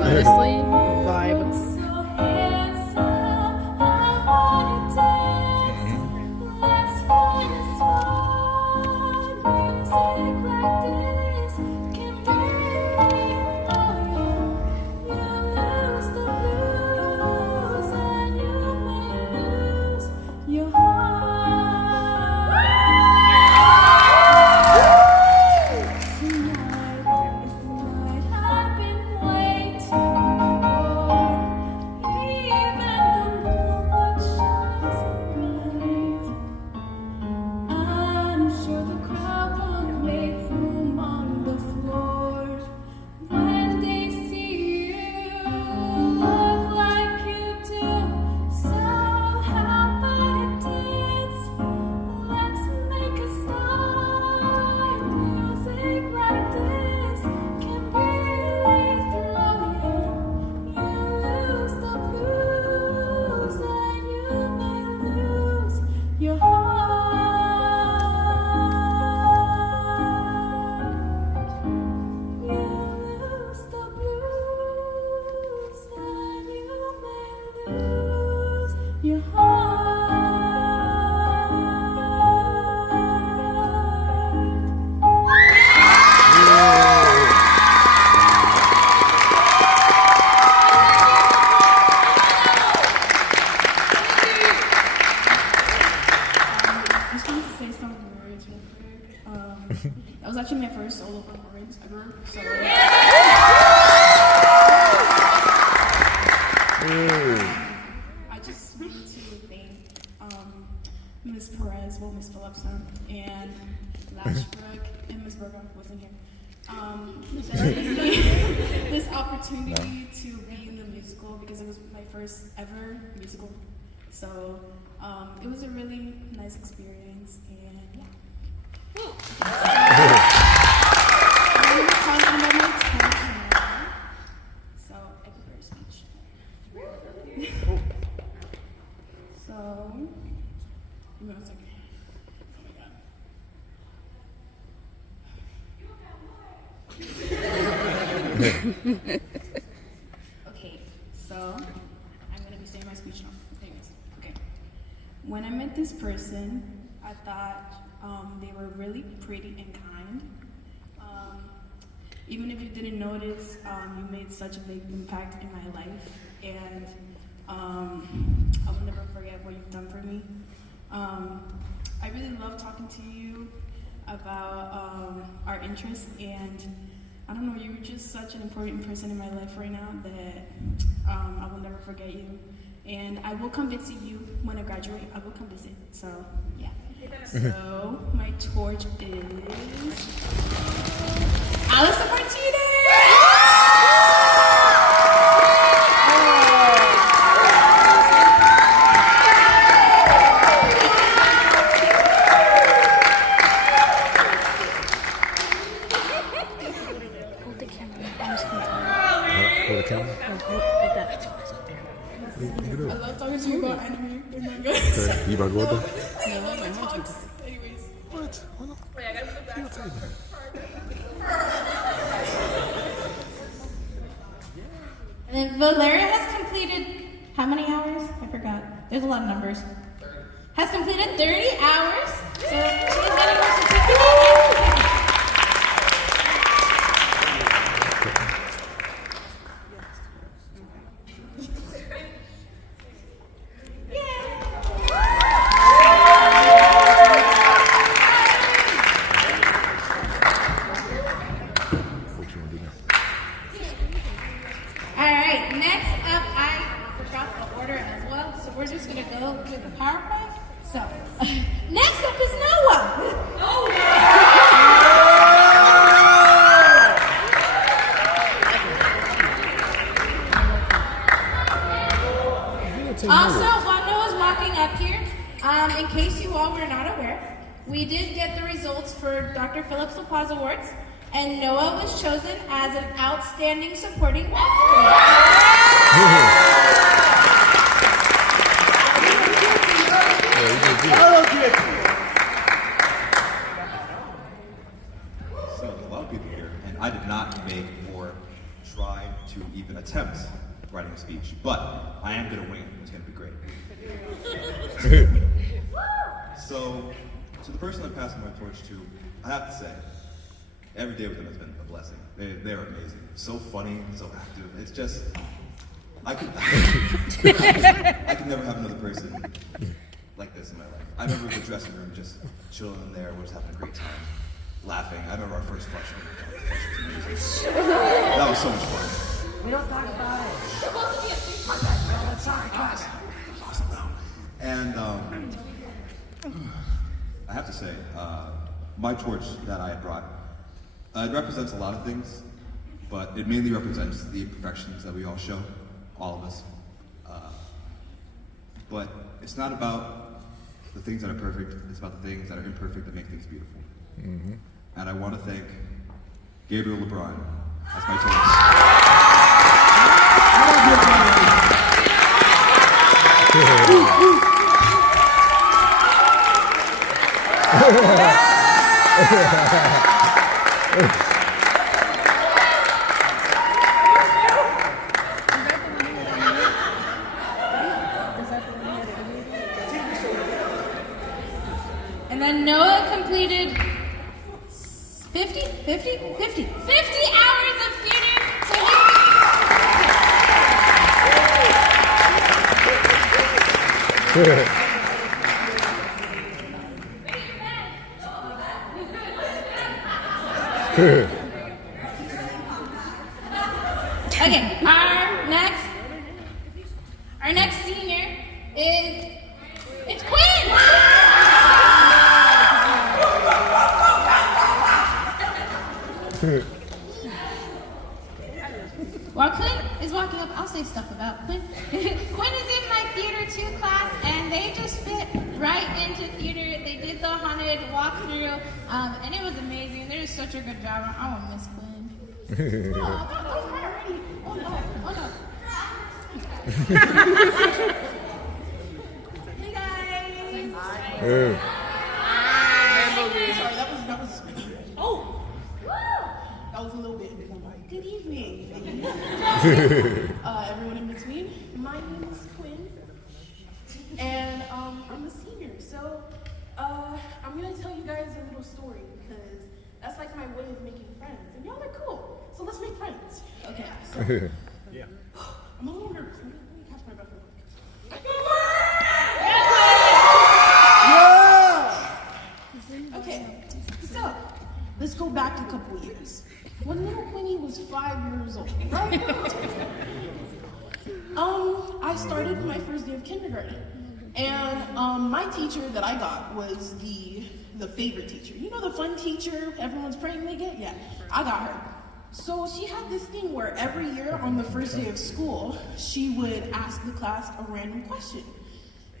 Honestly, vibe. That was actually my first solo performance ever, so I just wanted to thank Ms. Perez, Ms. Phillipson, and Lashbrook, and Ms. Berger wasn't here. That gave me this opportunity to be in the musical because it was my first ever musical. So it was a really nice experience, and yeah. I'm talking about my tension. So I prepared a speech. So, give me 1 second. Oh my god. Okay, so I'm gonna be saying my speech now. Anyways, okay. When I met this person, I thought they were really pretty and kind. Even if you didn't notice, you made such a big impact in my life, and I will never forget what you've done for me. I really love talking to you about our interests, and I don't know, you're just such an important person in my life right now that I will never forget you. And I will come visit you when I graduate. I will come visit. So, yeah. So, my torch is Alice Martinez! Hold the camera. I'm just gonna tell Hold the camera? like that. I love talking to you about anime. Oh my god. Okay, you about to go with them? No, my mom's Anyways. What? Hold on. Wait, I gotta put that back. And then Valeria has completed how many hours? I forgot. There's a lot of numbers. Has completed 30 hours. So she's getting her certificate. Alright, next up, I forgot the order as well, so we're just gonna go with the PowerPoint. So, next up is Noah! Also, while Noah's walking up here, In case you all were not aware, we did get the results for Dr. Phillips LaPaz Awards, and Noah was chosen as an outstanding supporting actor. So, there's a lot of people here, and I did not make or try to even attempt writing a speech, but I am going to wing it. It's going to be great. So, to the person I'm passing my torch to, I have to say, every day with them has been a blessing. They're amazing. So funny, so active. It's just, I could never have another person like this in my life. I remember the dressing room just chilling in there, we were just having a great time, laughing. I remember our first freshman. That was so much fun. We don't talk about it. My bad, sorry guys. Awesome though. And I have to say, my torch that I had brought, it represents a lot of things, but it mainly represents the imperfections that we all show, all of us. But it's not about the things that are perfect, it's about the things that are imperfect that make things beautiful. Mm-hmm. And I want to thank Gabriel LeBron as my And then Noah completed 50 hours of theater. So okay, our next senior it's Quinn. While Quinn is walking up, I'll say stuff about Quinn. Quinn is in my Theater 2 class, and they just fit right into theater. They did the haunted walkthrough, and it was amazing. They did such a good job. I won't miss Quinn. Oh, that was her already. Oh no. Hey guys. Hey. Sorry, that was that was a little bit before my good evening. Everyone in between. My name is Quinn, and I'm a senior. So I'm gonna tell you guys a little story because that's like my way of making friends, and y'all are cool. So let's make friends. Okay. So Yeah. I'm a little nervous. Let me catch my breath real quick. Okay, so let's go back a couple years. When little Quinny was 5 years old, right? I started my first day of kindergarten, and my teacher that I got was the favorite teacher. You know, the fun teacher everyone's praying they get? Yeah, I got her. So she had this thing where every year on the first day of school, she would ask the class a random question.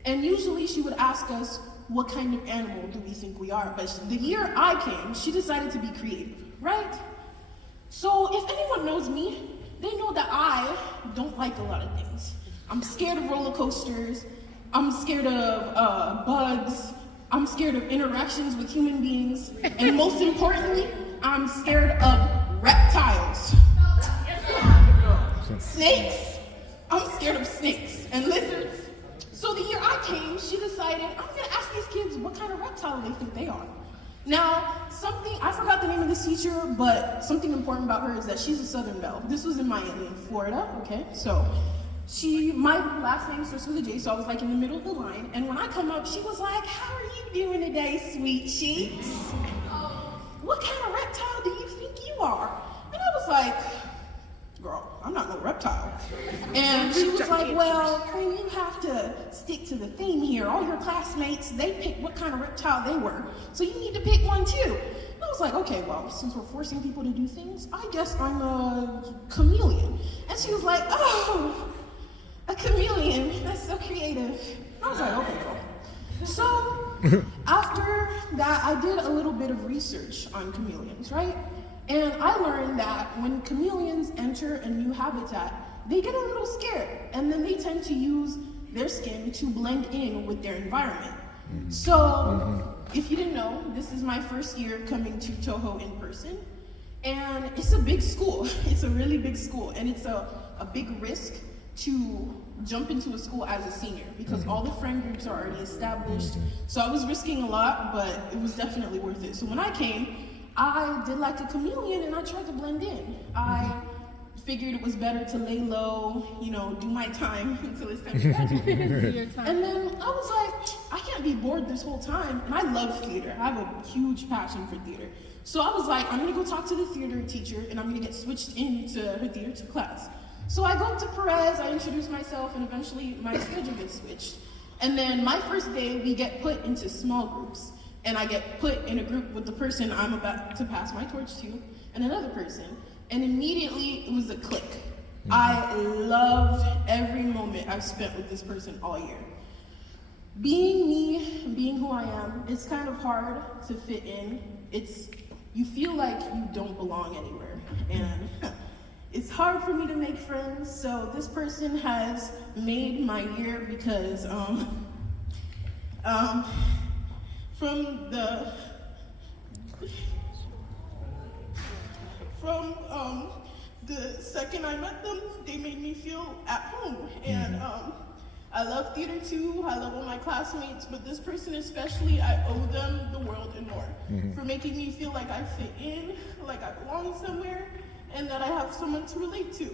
And usually she would ask us, what kind of animal do we think we are? But the year I came, she decided to be creative, right? So if anyone knows me, they know that I don't like a lot of things. I'm scared of roller coasters. I'm scared of bugs. I'm scared of interactions with human beings. And most importantly, I'm scared of reptiles. Snakes. I'm scared of snakes and lizards. So the year I came, she decided, I'm gonna ask these kids what kind of reptile they think they are. Now, I forgot the name of this teacher, but something important about her is that she's a Southern Belle. This was in Miami, Florida, okay? So, my last name starts with a J, so I was like in the middle of the line, and when I come up, she was like, how are you doing today, sweet cheeks? What kind of reptile do you think you are? And I was like, girl, I'm not no reptile. And she was like, well, Queen, you have to stick to the theme here. All your classmates, they picked what kind of reptile they were. So you need to pick one too. I was like, okay, well, since we're forcing people to do things, I guess I'm a chameleon. And she was like, oh, a chameleon, that's so creative. I was like, okay, cool. After that, I did a little bit of research on chameleons, right? And I learned that when chameleons enter a new habitat, they get a little scared, and then they tend to use their skin to blend in with their environment. So, if you didn't know, this is my first year coming to Toho in person, and it's a big school. It's a really big school, and it's a big risk to jump into a school as a senior because all the friend groups are already established. So I was risking a lot, but it was definitely worth it. So when I came, I did like a chameleon and I tried to blend in. I figured it was better to lay low, you know, do my time until it's time to graduate. And then I was like, I can't be bored this whole time. And I love theater. I have a huge passion for theater. So I was like, I'm gonna go talk to the theater teacher and I'm gonna get switched into her theater class. So I go up to Perez, I introduce myself, and eventually my schedule gets switched. And then my first day, we get put into small groups. And I get put in a group with the person I'm about to pass my torch to, and another person. And immediately, it was a click. I loved every moment I've spent with this person all year. Being me, being who I am, it's kind of hard to fit in. You feel like you don't belong anywhere. And it's hard for me to make friends, so this person has made my year because from the second I met them, they made me feel at home. And I love theater too, I love all my classmates, but this person especially, I owe them the world and more for making me feel like I fit in, like I belong somewhere, and that I have someone to relate to.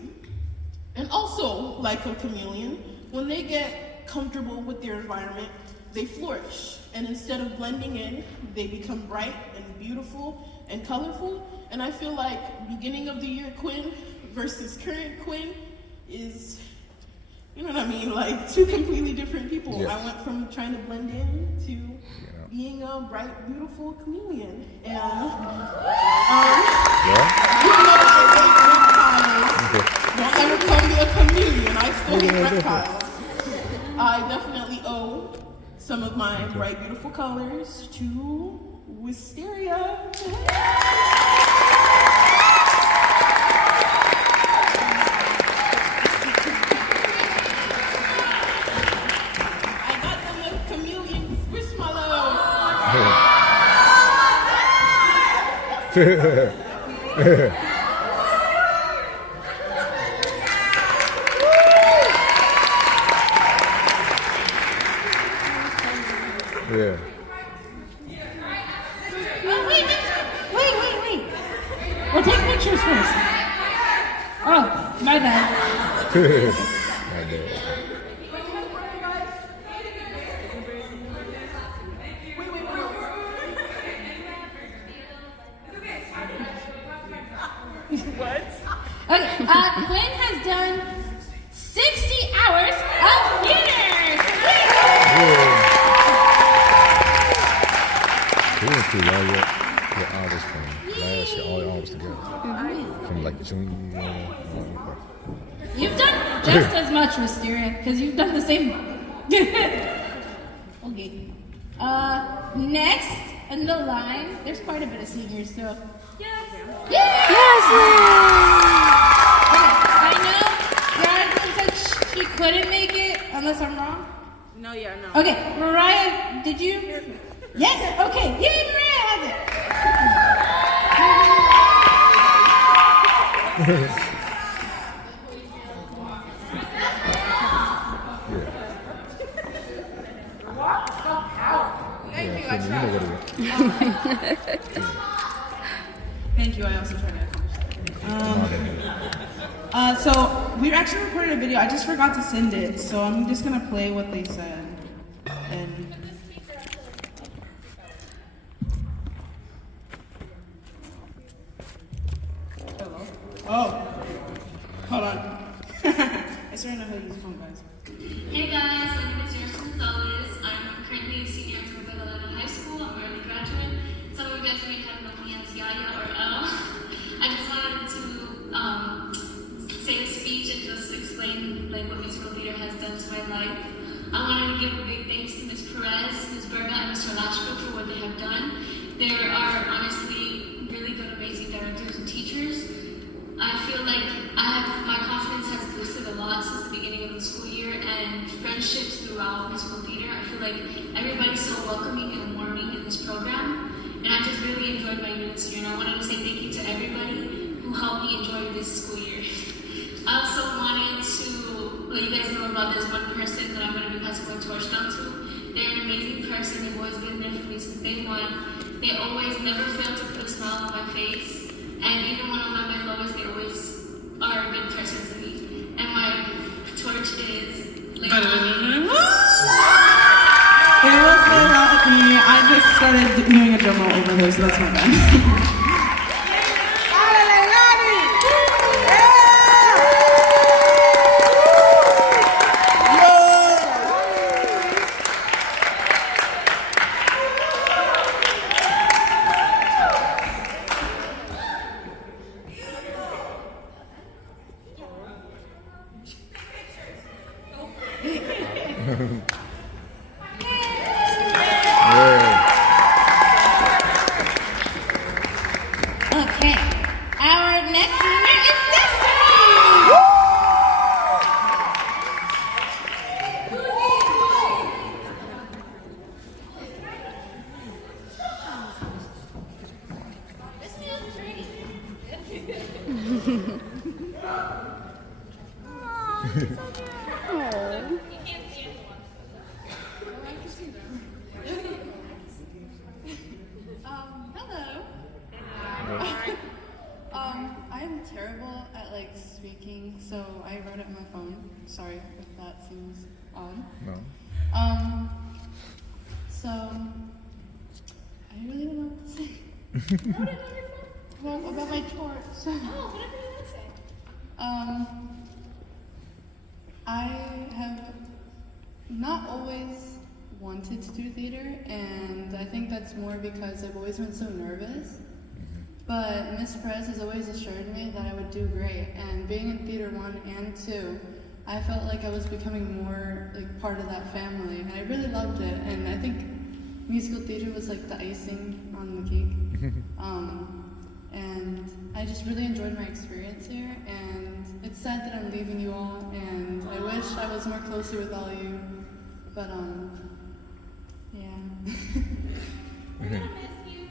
And also, like a chameleon, when they get comfortable with their environment, they flourish. And instead of blending in, they become bright and beautiful and colorful. And I feel like beginning of the year Quinn versus current Quinn is, you know what I mean, like two completely different people. Yes. I went from trying to blend in to being a bright, beautiful chameleon. And even though I hate reptiles, don't ever call me a chameleon. I still hate reptiles. I definitely owe some of my bright, beautiful colors to Wisteria. I got them a chameleon squishmallow. Yeah. Oh, wait. We'll take pictures first. Oh, my bad. My bad. Okay, Quinn has done 60 hours of theater. We went through all your hours from last year, all your hours together. From like June. You've done just as much, Wisteria, because you've done the same. Okay. Next in the line, there's quite a bit of seniors, so. Yes. Okay, I know Jasmine said she couldn't make it, unless I'm wrong. No. Okay, Mariah, did you? Yes. Okay. Yay, Mariah has it. Thank you. I also tried to. So we're actually recording a video. I just forgot to send it, so I'm just gonna play what they said. And hello. Oh, hold on. I swear I know how to use the phone, guys. Hey guys, my name is Yarson Gonzalez. I'm currently a senior at Tohopekaliga High School. I'm an early graduate. Some of you guys may have known me as Yaya or Elle. I just wanted to say a speech and just explain like what musical theater has done to my life. I wanted to give a big thanks to Ms. Perez, Ms. Berga, and Mr. Lash done. There are honestly really good, amazing directors and teachers. I feel like my confidence has boosted a lot since the beginning of the school year, and friendships throughout musical theater. I feel like everybody's so welcoming and warming in this program, and I just really enjoyed my year this year, and I wanted to say thank you to everybody who helped me enjoy this school year. I also wanted to let you guys know about this one person that I'm going to be passing my torch down to. They're an amazing person. They've always been there for me since day one. They always never fail to put a smile on my face. And even when I'm at my lowest, they always are a good person to me. And my torch is like, They will say that at me. I just started doing a drum roll over there, so that's my bad. Okay, our next winner is Destiny. Hello. I am terrible at speaking, so I wrote it on my phone. Sorry if that seems odd. No. So I really don't know what to say. Wrote it on your phone? Well, about my torch. Oh, whatever you want to say. I have not always wanted to do theater, and I think that's more because I've always been so nervous. But Miss Perez has always assured me that I would do great, and being in Theater 1 and 2, I felt like I was becoming more part of that family, and I really loved it, and I think musical theater was the icing on the cake. And I just really enjoyed my experience here, and it's sad that I'm leaving you all, and I wish I was more closer with all you, but yeah. We're gonna miss you.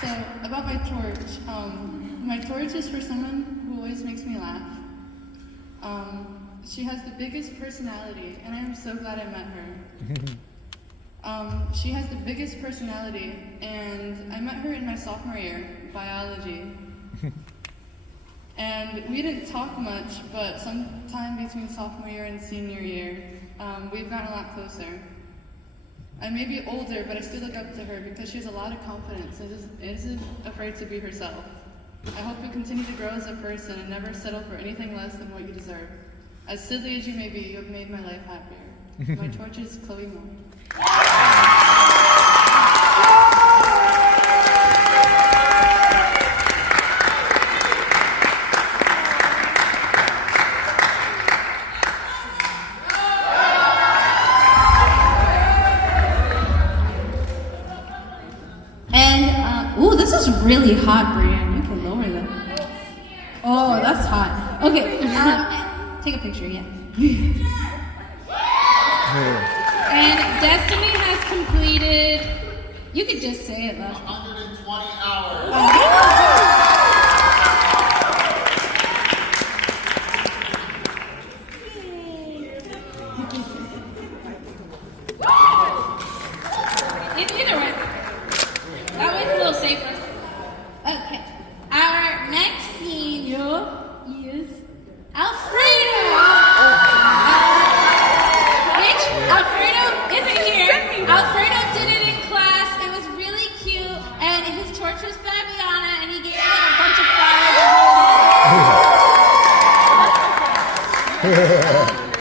So, about my torch is for someone who always makes me laugh. She has the biggest personality, and I am so glad I met her. She has the biggest personality, and I met her in my sophomore year, biology. And we didn't talk much, but sometime between sophomore year and senior year, we've gotten a lot closer. I may be older, but I still look up to her because she has a lot of confidence and isn't afraid to be herself. I hope you continue to grow as a person and never settle for anything less than what you deserve. As silly as you may be, you have made my life happier. My torch is Chloe Moore. This is really hot, Brian. You can lower that. Oh, that's hot. Okay, take a picture, yeah. And Destiny has completed, you could just say it, love. 120 hours. Either way. That was a little safer. Okay. Our next senior is Alfredo. Which Alfredo isn't here. Alfredo did it in class. It was really cute. And his torch was Fabiana, and he gave me a bunch of flowers.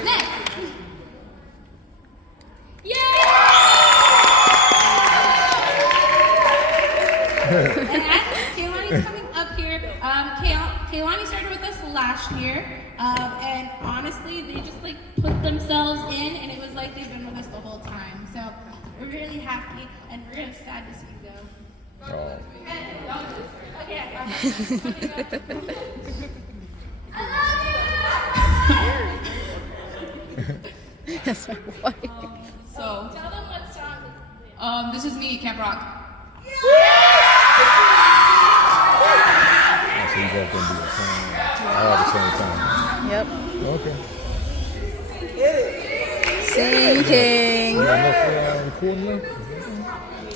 Next. And as Kaylani's coming up here, Kaylani started with us last year. And honestly, they just like put themselves in, and it was like they've been with us the whole time. So we're really happy, and we're really sad to see you go. Oh. Okay. That's my wife. So, Tell them what song. this is me, Camp Rock. Oh, so you both gonna do the same all at the same time. Yep. Okay. Sinking. You got enough recording now?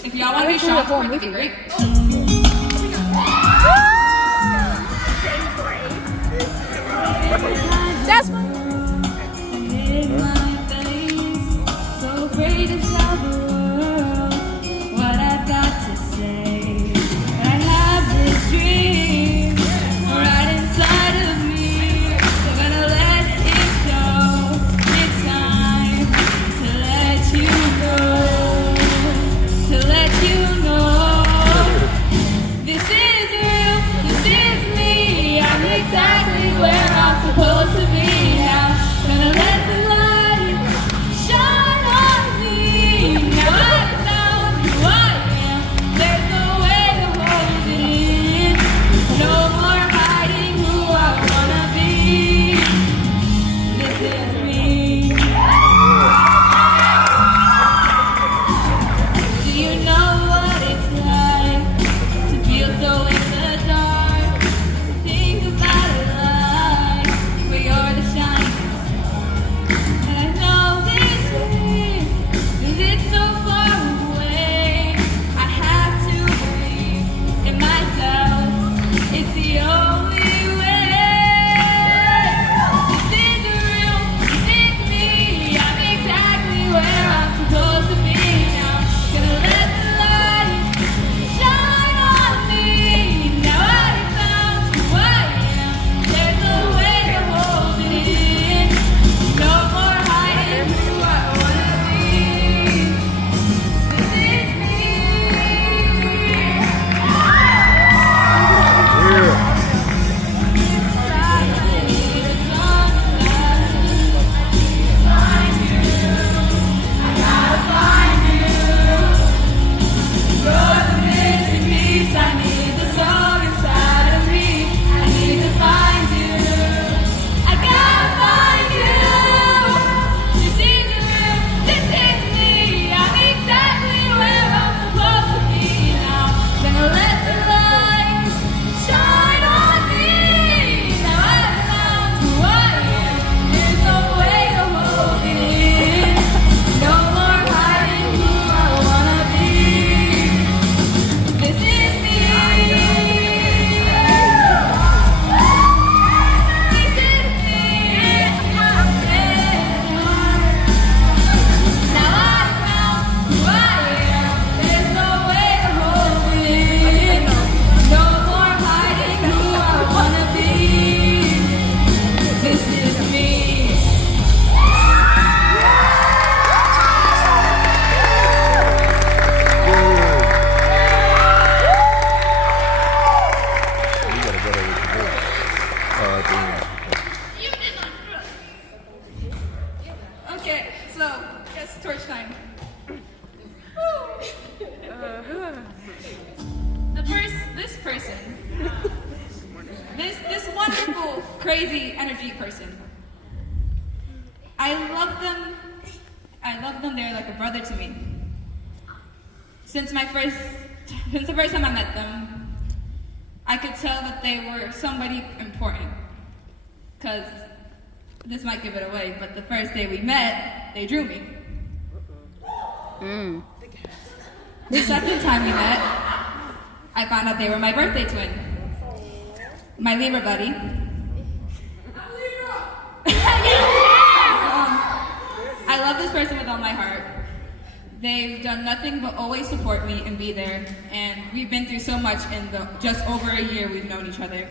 If y'all want to be shot for it, that'd be great. That's my. So afraid to tell the world what I've got to say. But I have this dream right inside of me. I'm gonna let it show. It's time to let you know. To let you know. This is real. This is me. I'm exactly where I'm supposed to be now. Gonna let the light shine on me. Now I found who I am. There's no way to hold it in. No more hiding who I wanna be. This is me. Do you know what it's like to feel so in the dark? Think about it like where you're the shining star. And I know this dream, 'cause it's so far away. I have to believe in myself. It's the only way. This is real. This is me. I'm exactly where I'm supposed to be now. Gonna let the light shine on me. Now I found who I am. There's no way to hold it in. No more hiding who I wanna be. This is me. Let the light shine on me. Now I found who I am. There's no way to hold it in. No more hiding who I wanna be. This is me. This is me. Now I found who I am. There's no way to hold it in. No more hiding who I wanna be. This is me. You gotta go there with your girl. At the end. Okay, so it's torch time. This wonderful, crazy energy person. I love them. They're like a brother to me. Since the first time I met them, I could tell that they were somebody important. Cause this might give it away, but the first day we met, they drew me. The second time we met, I found out they were my birthday twin. My Libra buddy. I love this person with all my heart. They've done nothing but always support me and be there. And we've been through so much in the just over a year we've known each other.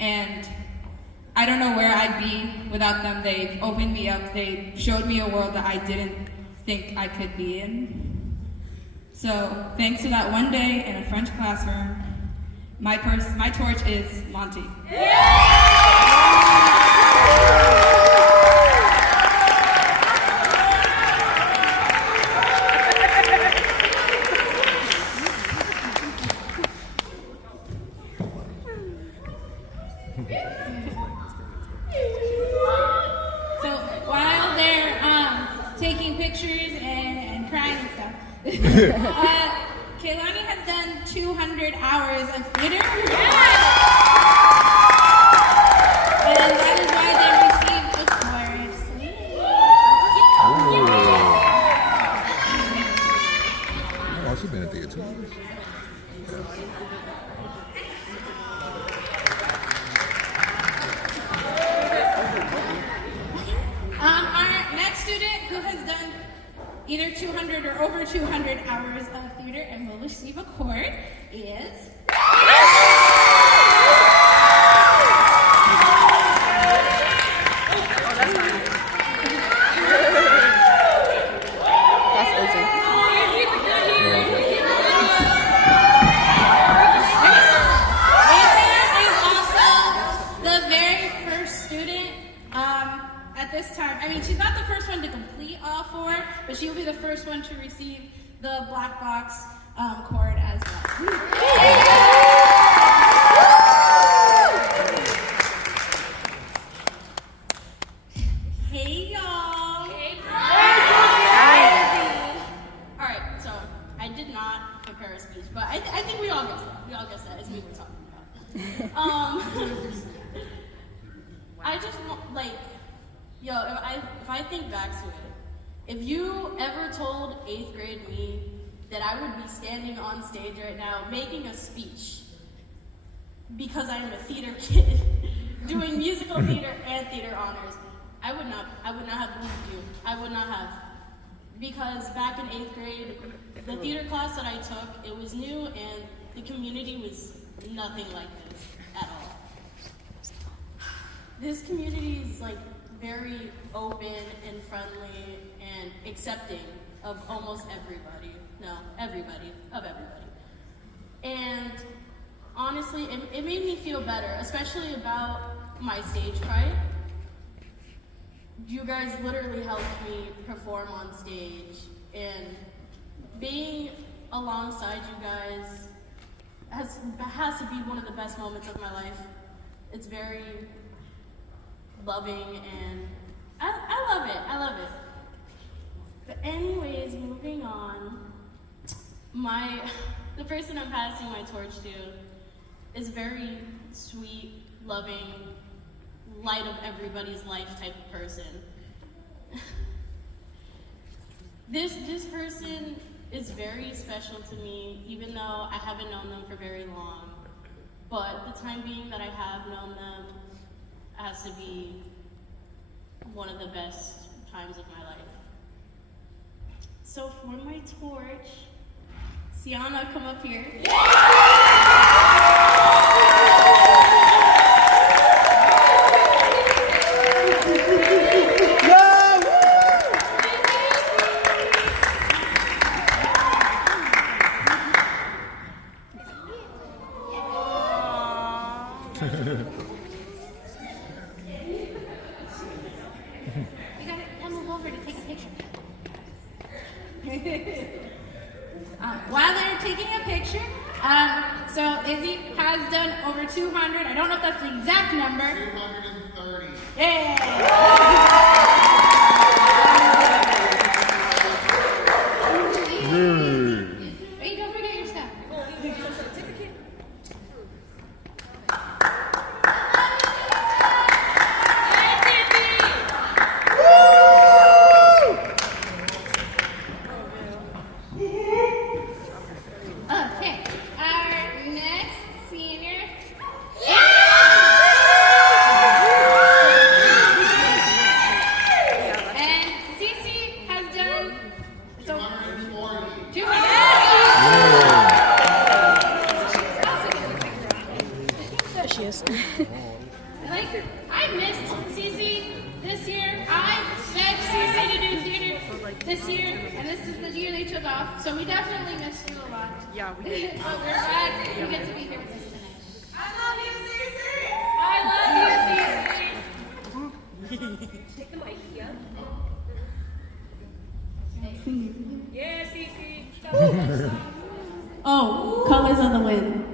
And I don't know where I'd be without them. They've opened me up. They showed me a world that I didn't think I could be in. So thanks to that one day in a French classroom, my torch is Monty. Kaylani has done 200 hours of theater. And that is why they received the chorus. Oh, she's been in theater too. Our next student who has done either 200 or over 200 hours of theater and will receive a cord is... This time, I mean, she's not the first one to complete all four, but she'll be the first one to receive the black box cord as well. Hey y'all! Hey. All right, so I did not prepare a speech, but I think we all guessed that. We all guessed that as we were talking about. I just want, like. Yo, if I think back to it, if you ever told 8th grade me that I would be standing on stage right now making a speech because I am a theater kid doing musical theater and theater honors, I would not have believed you. I would not have. Because back in 8th grade, the theater class that I took, it was new and the community was nothing like this at all. This community is like very open and friendly and accepting of almost everybody. No, everybody, of everybody. And honestly, it made me feel better, especially about my stage fright. You guys literally helped me perform on stage, and being alongside you guys has to be one of the best moments of my life. It's very loving, and I love it. But anyways, moving on, the person I'm passing my torch to is very sweet, loving, light of everybody's life type of person. This person is very special to me, even though I haven't known them for very long. But the time being that I have known them has to be one of the best times of my life. So for my torch, Sienna, come up here. While they're taking a picture, so Izzy has done over 200. I don't know if that's the exact number. 230. Yeah. Wait, don't forget your stuff. Okay, our next senior. And Cece has done 240. 200. There she is. Like, I missed Cece this year. I begged Cece to do theater this year, and this is the year they took off. So we definitely missed you a lot. Yeah, we did. But we're glad you get to be here with us tonight. I love you, Cece! Take the mic, yeah? Yeah, Cece. Oh, Colors of the Wind.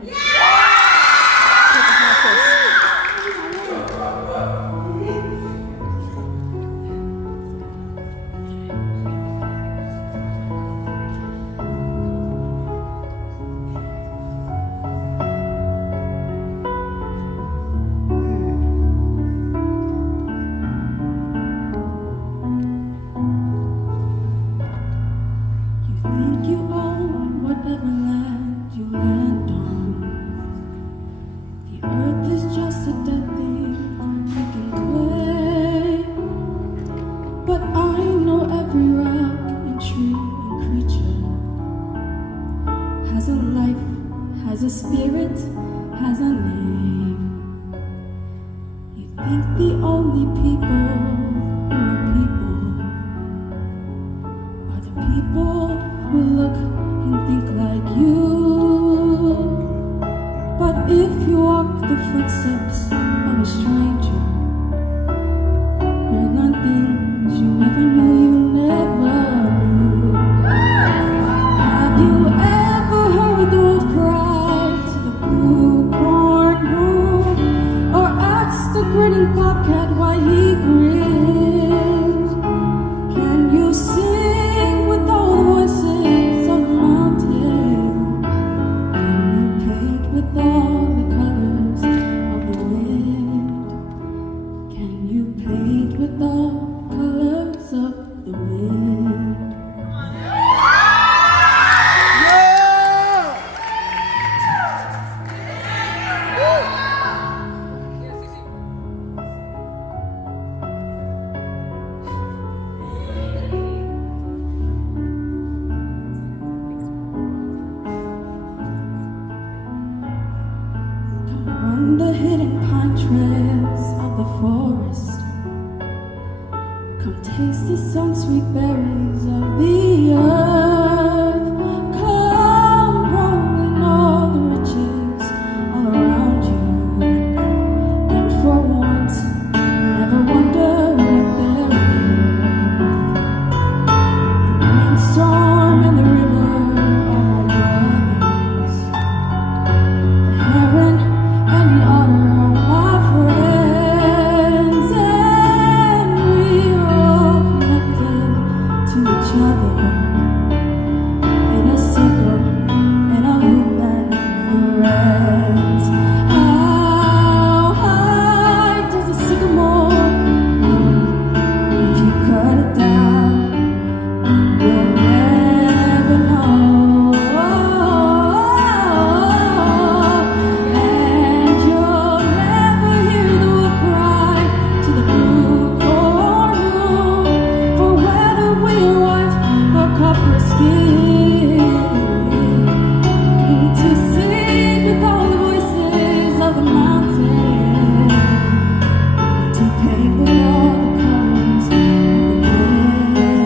at why he grinned. Can you sing with all the voices of the mountain? Can you paint with all the colors of the wind? Can you paint with all the colors of the wind? Run the hidden pine trails of the forest. Come taste the sun-sweet berries of the earth. Come rolling all the riches all around you. And for once, never wonder what they're worth. The rainstorm and the river are my brothers. The heron and the otter are my friends, and we are all connected to each other in a circle, in a loop that never ends. How high does a sycamore grow? If you cut it down, you'll never know. And you'll never hear the wood cry to the blue corn moon for whether we're white or copper skin. To sing with all the voices of the mountain, to paint with all the colors of the wind.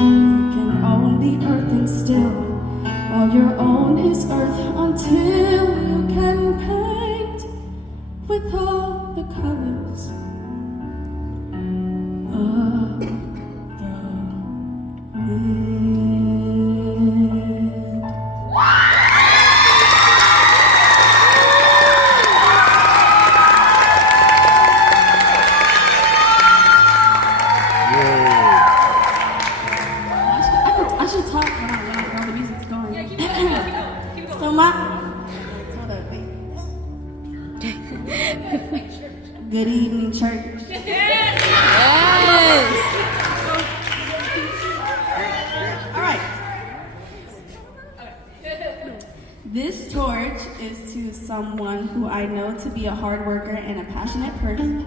You can own the earth and still all your own is earth until you can paint with all the colors of the wind. I should talk when the music's going. Yeah, keep going. So hold up, wait. Good evening, church. All right. This torch is to someone who I know to be a hard worker and a passionate person.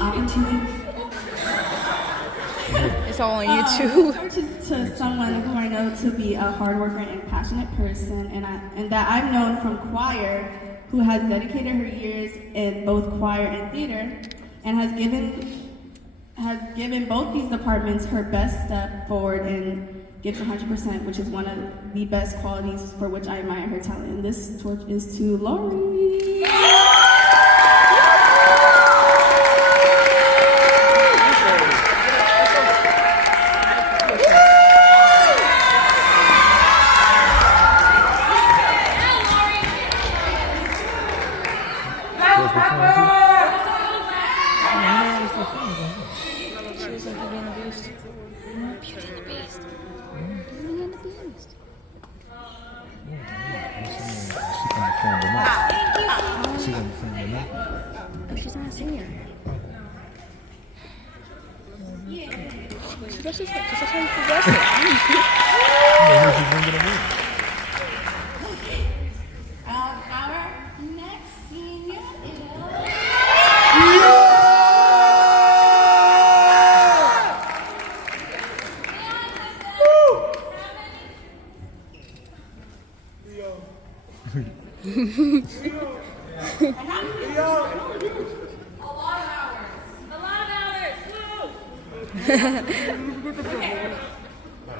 Opportunity. It's all on YouTube. Torch is to someone who I know to be a hard worker and passionate person, and that I've known from choir, who has dedicated her years in both choir and theater, and has given both these departments her best step forward and gives 100%, which is one of the best qualities for which I admire her talent. And this torch is to Lori. She's not a senior. That's just how you progress it. Our next senior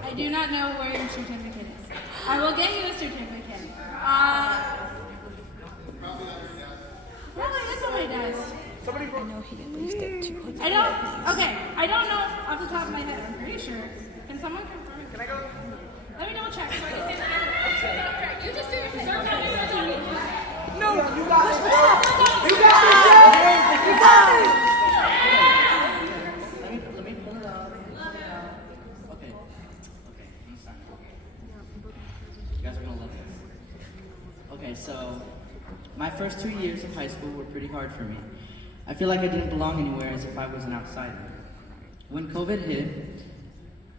I do not know where your certificate is. I will get you a certificate. Probably is on my desk. I know he at least did 200. I don't know off the top of my head. I'm pretty sure. Can someone confirm? Can I go? Let me double check. So I can say that. You just do it. My first 2 years of high school were pretty hard for me. I feel like I didn't belong anywhere, as if I was an outsider. When COVID hit,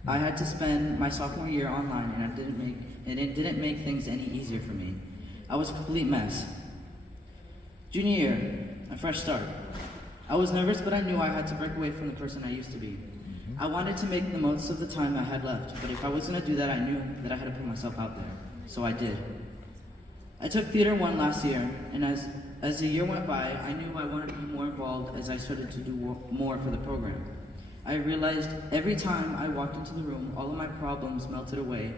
I had to spend my sophomore year online, and it didn't make things any easier for me. I was a complete mess. Junior year, a fresh start. I was nervous, but I knew I had to break away from the person I used to be. I wanted to make the most of the time I had left, but if I was going to do that, I knew that I had to put myself out there. So I did. I took Theater 1 last year, and as the year went by, I knew I wanted to be more involved as I started to do more for the program. I realized every time I walked into the room, all of my problems melted away,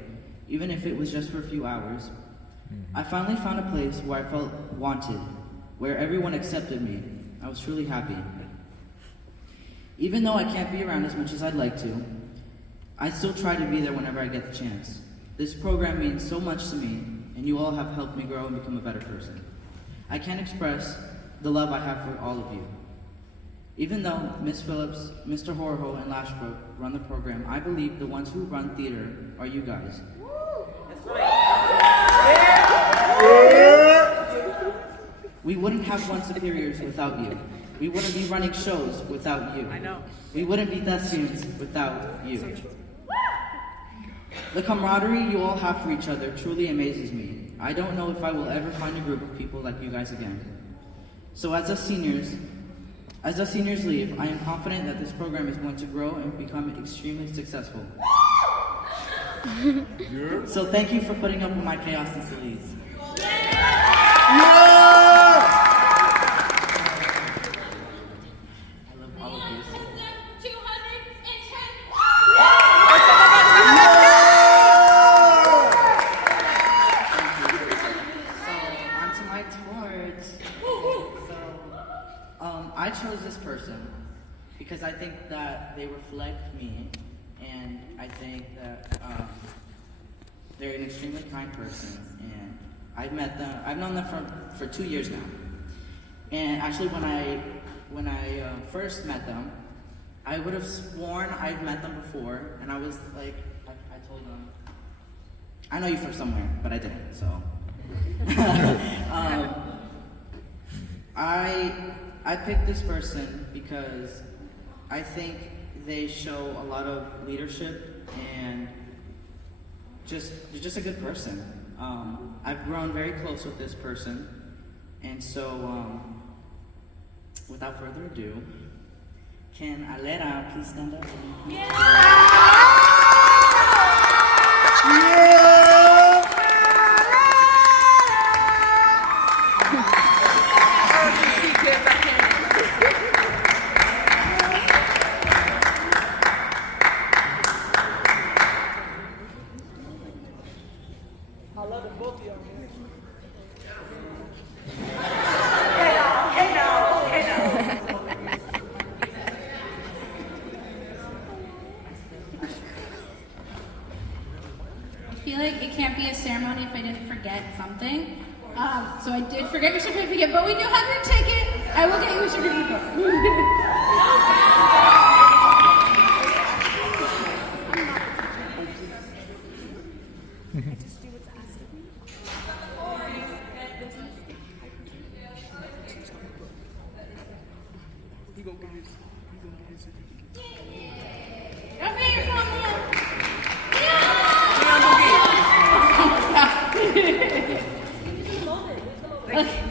even if it was just for a few hours. I finally found a place where I felt wanted, where everyone accepted me. I was truly happy. Even though I can't be around as much as I'd like to, I still try to be there whenever I get the chance. This program means so much to me, and you all have helped me grow and become a better person. I can't express the love I have for all of you. Even though Ms. Phillips, Mr. Horho, and Lashbrook run the program, I believe the ones who run theater are you guys. We wouldn't have One Superiors without you. We wouldn't be running shows without you. I know. We wouldn't be thespians without you. The camaraderie you all have for each other truly amazes me. I don't know if I will ever find a group of people like you guys again. So as the seniors leave, I am confident that this program is going to grow and become extremely successful. So thank you for putting up with my chaos and sillies. I chose this person because I think that they reflect me, and I think that they're an extremely kind person, and I've known them for 2 years now. And actually when I first met them, I would have sworn I've met them before, and I was like, I told them, I know you from somewhere, but I didn't, so. I picked this person because I think they show a lot of leadership and they're just a good person. I've grown very close with this person, and so without further ado, can Alera please stand up? I feel like it can't be a ceremony if I didn't forget something. So I did forget your certificate, but we do have your ticket. I will get you a certificate. Don't forget your phone, man.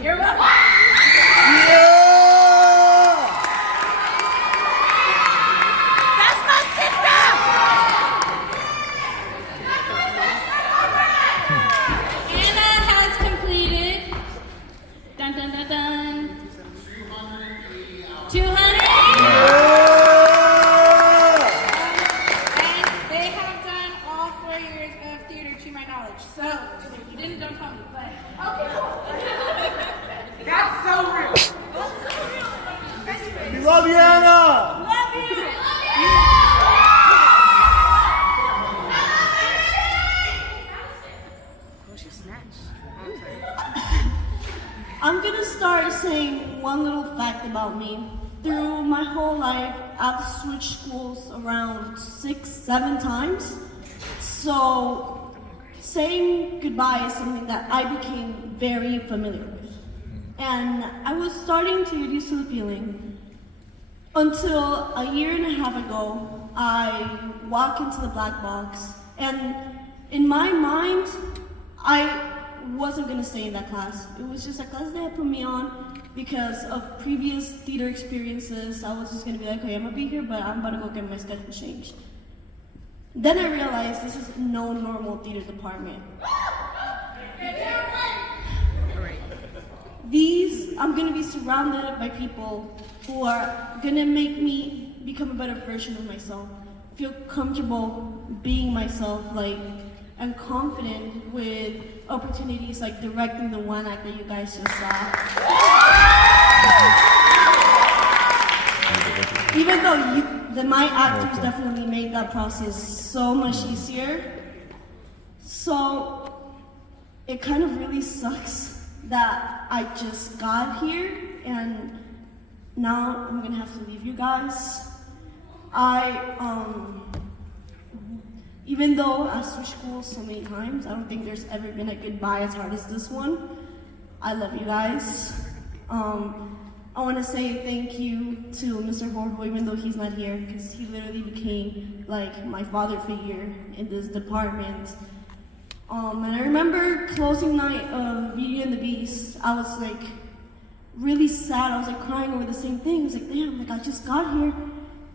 You're welcome. That's my sister. Anna has completed. Dun dun dun dun. 200. And they have done all 4 years of theater, to my knowledge. So if you didn't, don't tell me. But okay, cool. That's so real. We love you, Anna. Love you. I'm gonna start saying one little fact about me. Through my whole life, I've switched schools around 6-7 times. So saying goodbye is something that I became very familiar with. And I was starting to get used to the feeling until a year and a half ago, I walked into the black box, and in my mind, I wasn't gonna stay in that class. It was just a class they had put me on because of previous theater experiences. I was just gonna be like, okay, I'm gonna be here, but I'm about to go get my schedule changed. Then I realized this is no normal theater department. I'm gonna be surrounded by people who are gonna make me become a better version of myself. Feel comfortable being myself, and confident with opportunities like directing the one act that you guys just saw. Even though my actors definitely made that process so much easier, so it kind of really sucks that I just got here and now I'm gonna have to leave you guys. Even though I switched schools so many times, I don't think there's ever been a goodbye as hard as this one. I love you guys. I want to say thank you to Mr. Jorge, even though he's not here, because he literally became like my father figure in this department. And I remember closing night of Beauty and the Beast, I was really sad. I was crying over the same thing. I was damn, I just got here.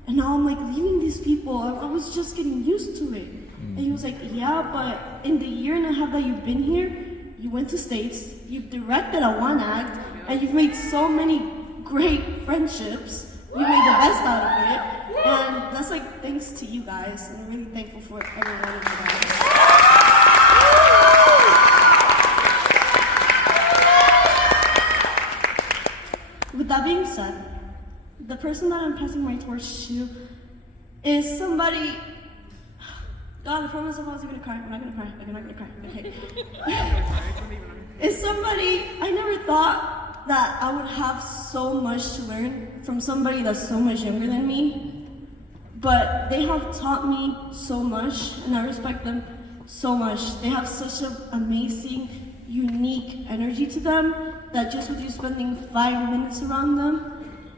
And now I'm leaving these people. I was just getting used to it. And he was yeah, but in the year and a half that you've been here, you went to States, you've directed a one act, and you've made so many great friendships. You made the best out of it. And that's thanks to you guys. I'm really thankful for every one of you guys. With that being said, the person that I'm passing my torch to is somebody. God, I promise I wasn't gonna cry. I'm not gonna cry. I'm not gonna cry. Okay. It's somebody I never thought that I would have so much to learn from somebody that's so much younger than me. But they have taught me so much, and I respect them so much. They have such an amazing, unique energy to them that just with you spending 5 minutes around them,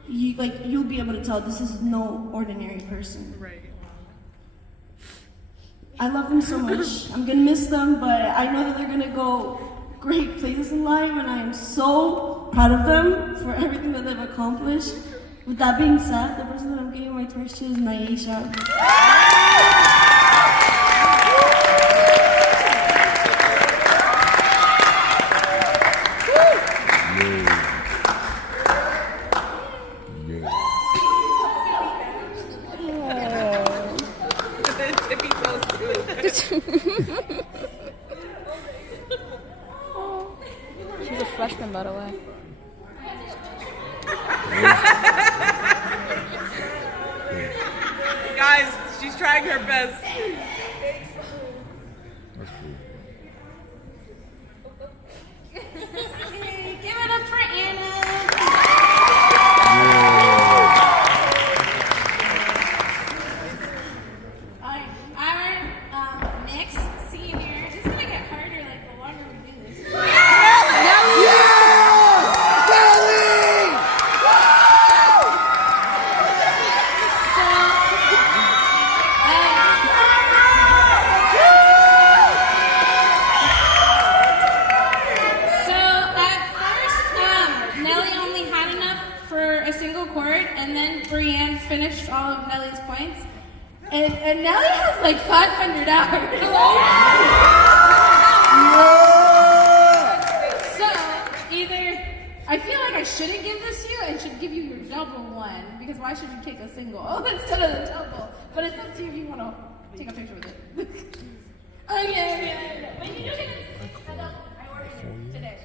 you'll be able to tell this is no ordinary person. Right. I love them so much. I'm gonna miss them, but I know that they're gonna go great places in life, and I am so proud of them for everything that they've accomplished. With that being said, the person that I'm giving my torch to is Naisha. She's a freshman, by the way. Guys, she's trying her best. That's cool. Give it up for Anna. Our next senior, this is gonna get harder the longer we do this. So at first, Nellie only had enough for a single chord, and then Brienne finished all of Nellie's points. And Nellie has 500 hours. So either I feel I shouldn't give this to you and should give you your double one, because why should you take a single instead of the double? But it's up to you if you want to take a picture with it. Okay. But you can a double. I ordered it today.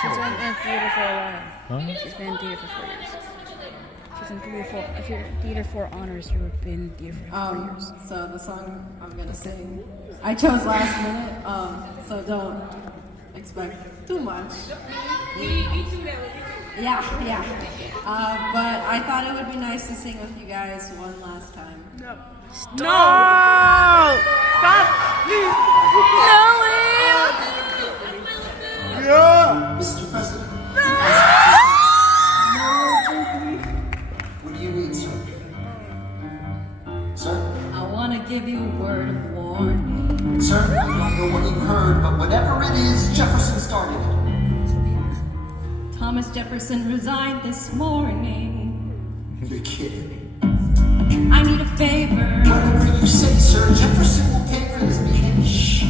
She's been in theater for a while. Huh? She's been in theater for 4 years. She's in theater for honors. You've been in theater for 4 years. So the song I'm gonna sing, I chose last minute, so don't expect too much. Yeah. But I thought it would be nice to sing with you guys one last time. No! morning. Certainly don't know what you heard, but whatever it is, Jefferson started it. Thomas Jefferson resigned this morning. You're kidding. I need a favor. Whatever you say, sir, Jefferson will pay for this meeting. Shh.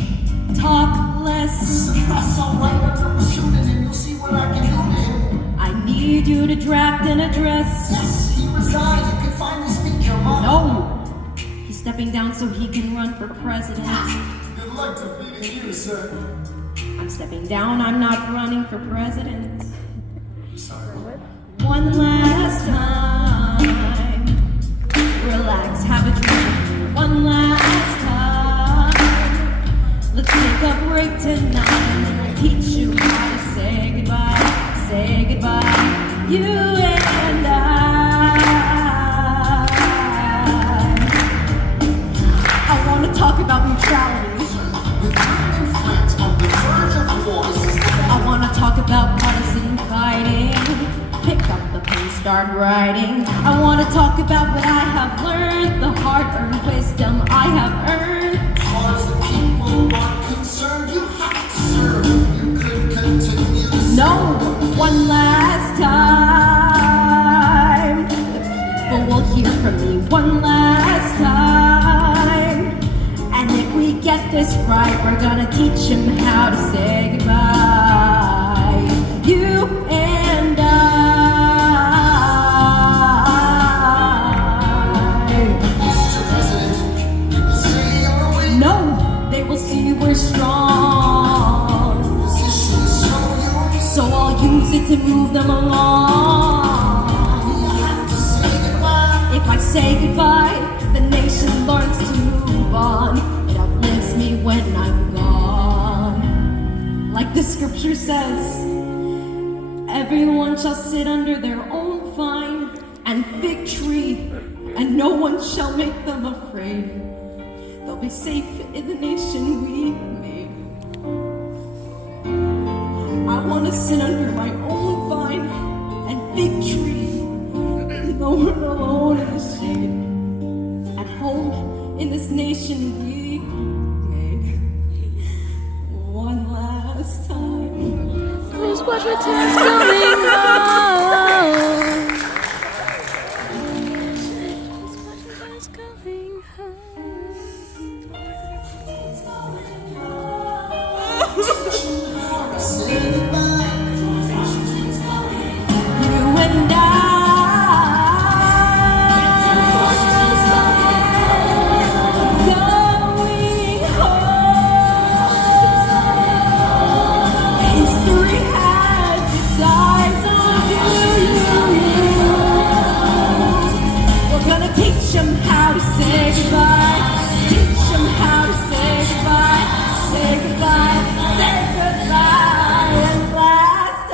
Talk less. That's all right, under a pseudonym, you'll see what I can do to him. I need you to draft an address. Yes, he resigned. You can finally speak your mind. No. He's stepping down so he can run for president. Good luck defeating you, sir. I'm stepping down. I'm not running for president. Sorry, what? One last time. Relax, have a drink. One last time. Let's take a break tonight. I'll teach you how to say goodbye. Say goodbye. You and I want to talk about neutrality. With Britain and France on the verge of war, I want to talk about partisan fighting. Pick up the pen, start writing. I want to talk about what I have learned, the hard-earned wisdom I have earned. as far as the people are concerned, you have to serve. You could continue to No, one last time. The people will hear from me one last time. And if we get this right, we're gonna teach them how to say goodbye. You and I. Mr. President, people say you're weak. No, they will see we're strong. Position is so yours. So I'll use it to move them along. You have to say goodbye. If I say goodbye, the nation learns to move on. It uplifts me when I'm gone. Like the scripture says, everyone shall sit under their own vine and fig tree, and no one shall make them afraid. They'll be safe in the nation we made. I want to sit under my own vine and fig tree, no one alone in the shade. At home in this nation we made. One last time. Please watch your tears coming home. Please watch your tears coming Say goodbye. You and I. Going home. History has its eyes on you. We're gonna teach them how to say goodbye. Teach them how to say goodbye. Say goodbye. Say goodbye. And last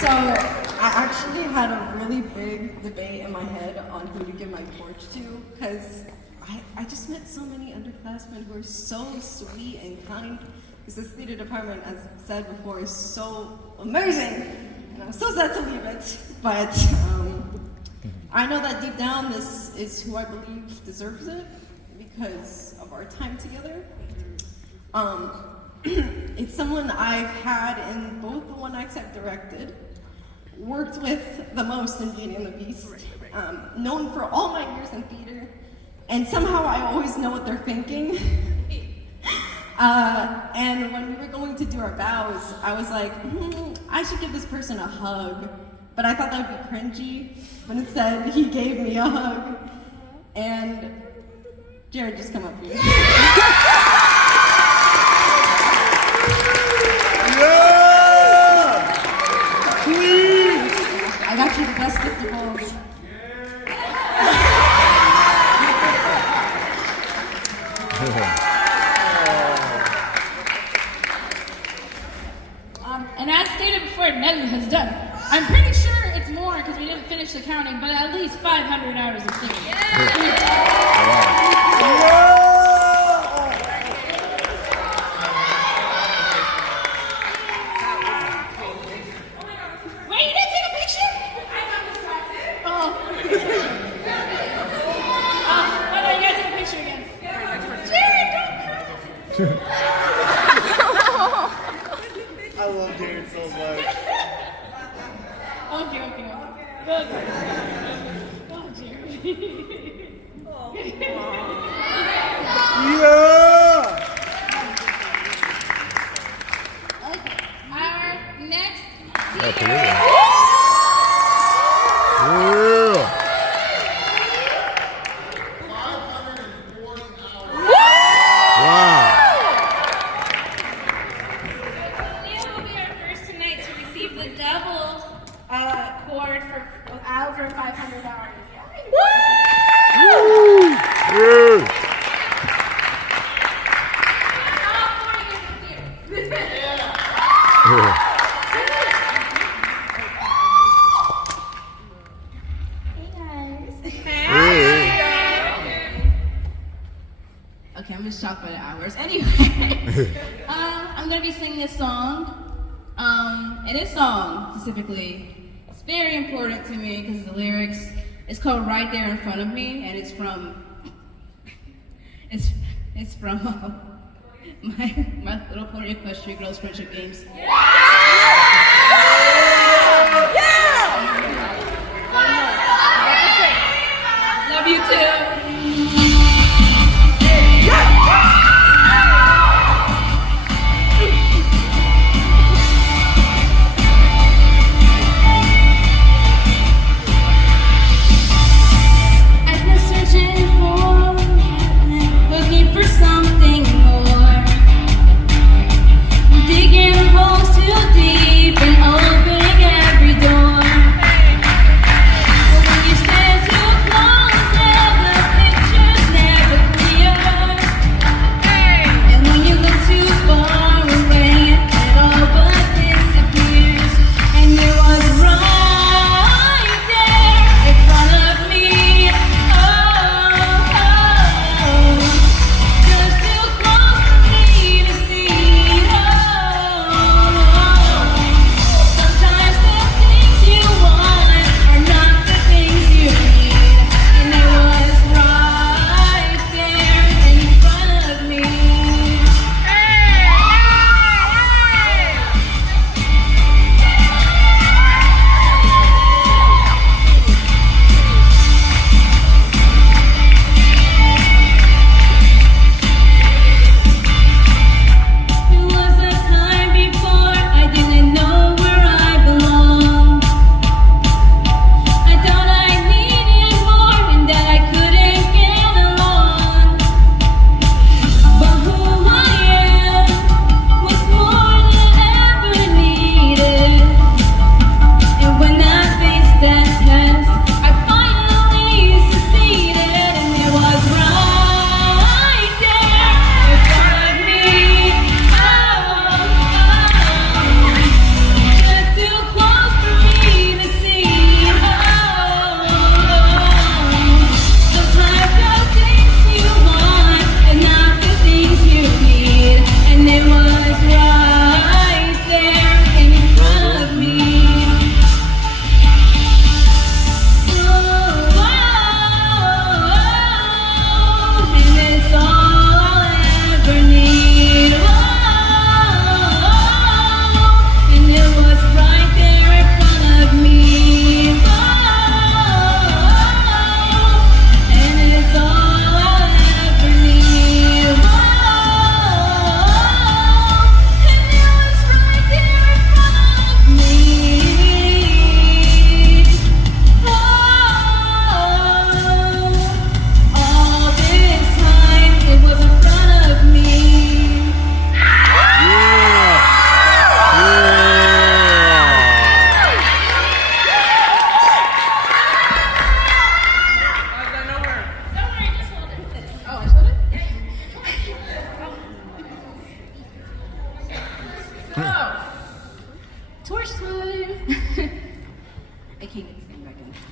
So I actually had a really big debate in my head on who to give my torch to, because I just met so many underclassmen who are so sweet and kind. Because this theater department, as said before, is so amazing, and I'm so sad to leave it. But I know that deep down, this is who I believe deserves it because of our time together. It's someone I've had in both the one acts I've directed, worked with the most in Beauty and the Beast, known for all my years in theater, and somehow I always know what they're thinking. And when we were going to do our bows, I was like, I should give this person a hug, but I thought that would be cringy, but instead he gave me a hug, and Jared, just come up here. I got you the best gift of all. And as stated before, no has done. I'm pretty sure it's more because we didn't finish the counting, but at least 500 hours of singing. Wait, you didn't take a picture? Oh. Hold on, you gotta take a picture again. Jared, don't cry. I love Jared so much. Okay. Oh, Jared. Yeah! Okay, our next Tohopekaliga. Wow. Leah will be our first tonight to receive the double cord for over 500 hours. Okay, I'm just shocked by the hours. Anyway, I'm gonna be singing this song. And this song specifically, it's very important to me because the lyrics. It's called "Right There in Front of Me," and it's from my little pony equestrian girls friendship games. Love you too. I've been searching for, looking for something more. Digging holes to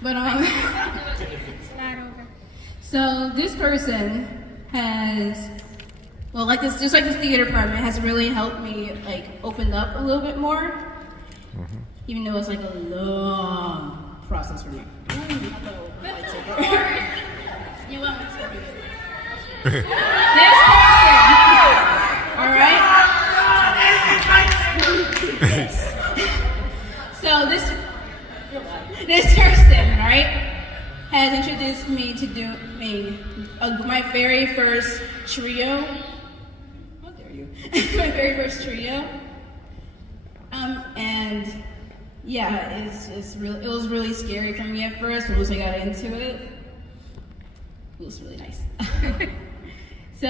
But so this person has, well, like this, just like this theater department has really helped me like open up a little bit more. Even though it's like a long process for me. You want me to this person, all right? So this person, right, has introduced me to doing my very first trio. How dare you? My very first trio. And yeah, it was really scary for me at first, but once I got into it, it was really nice. So,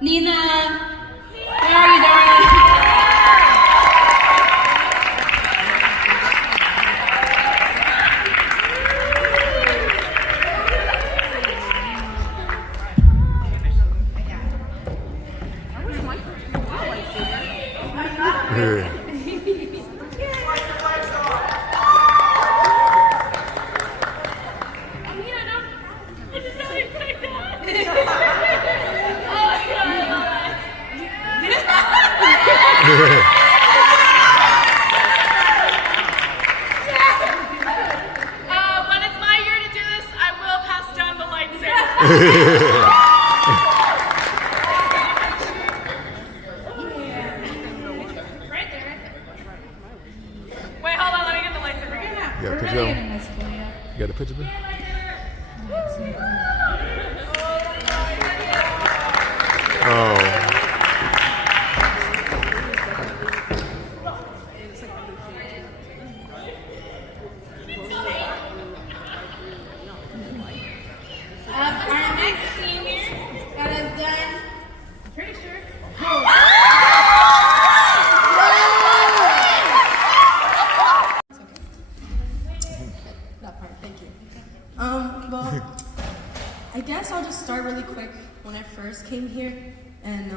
Nina, where are you, darling? When it's my year to do this, I will pass down the lightsaber. Wait, hold on, let me get the lightsaber. You got a picture of him? You got a picture of him? Oh. Our next senior that has done, I'm pretty sure. That part, thank you. Well, I guess I'll just start really quick. When I first came here, and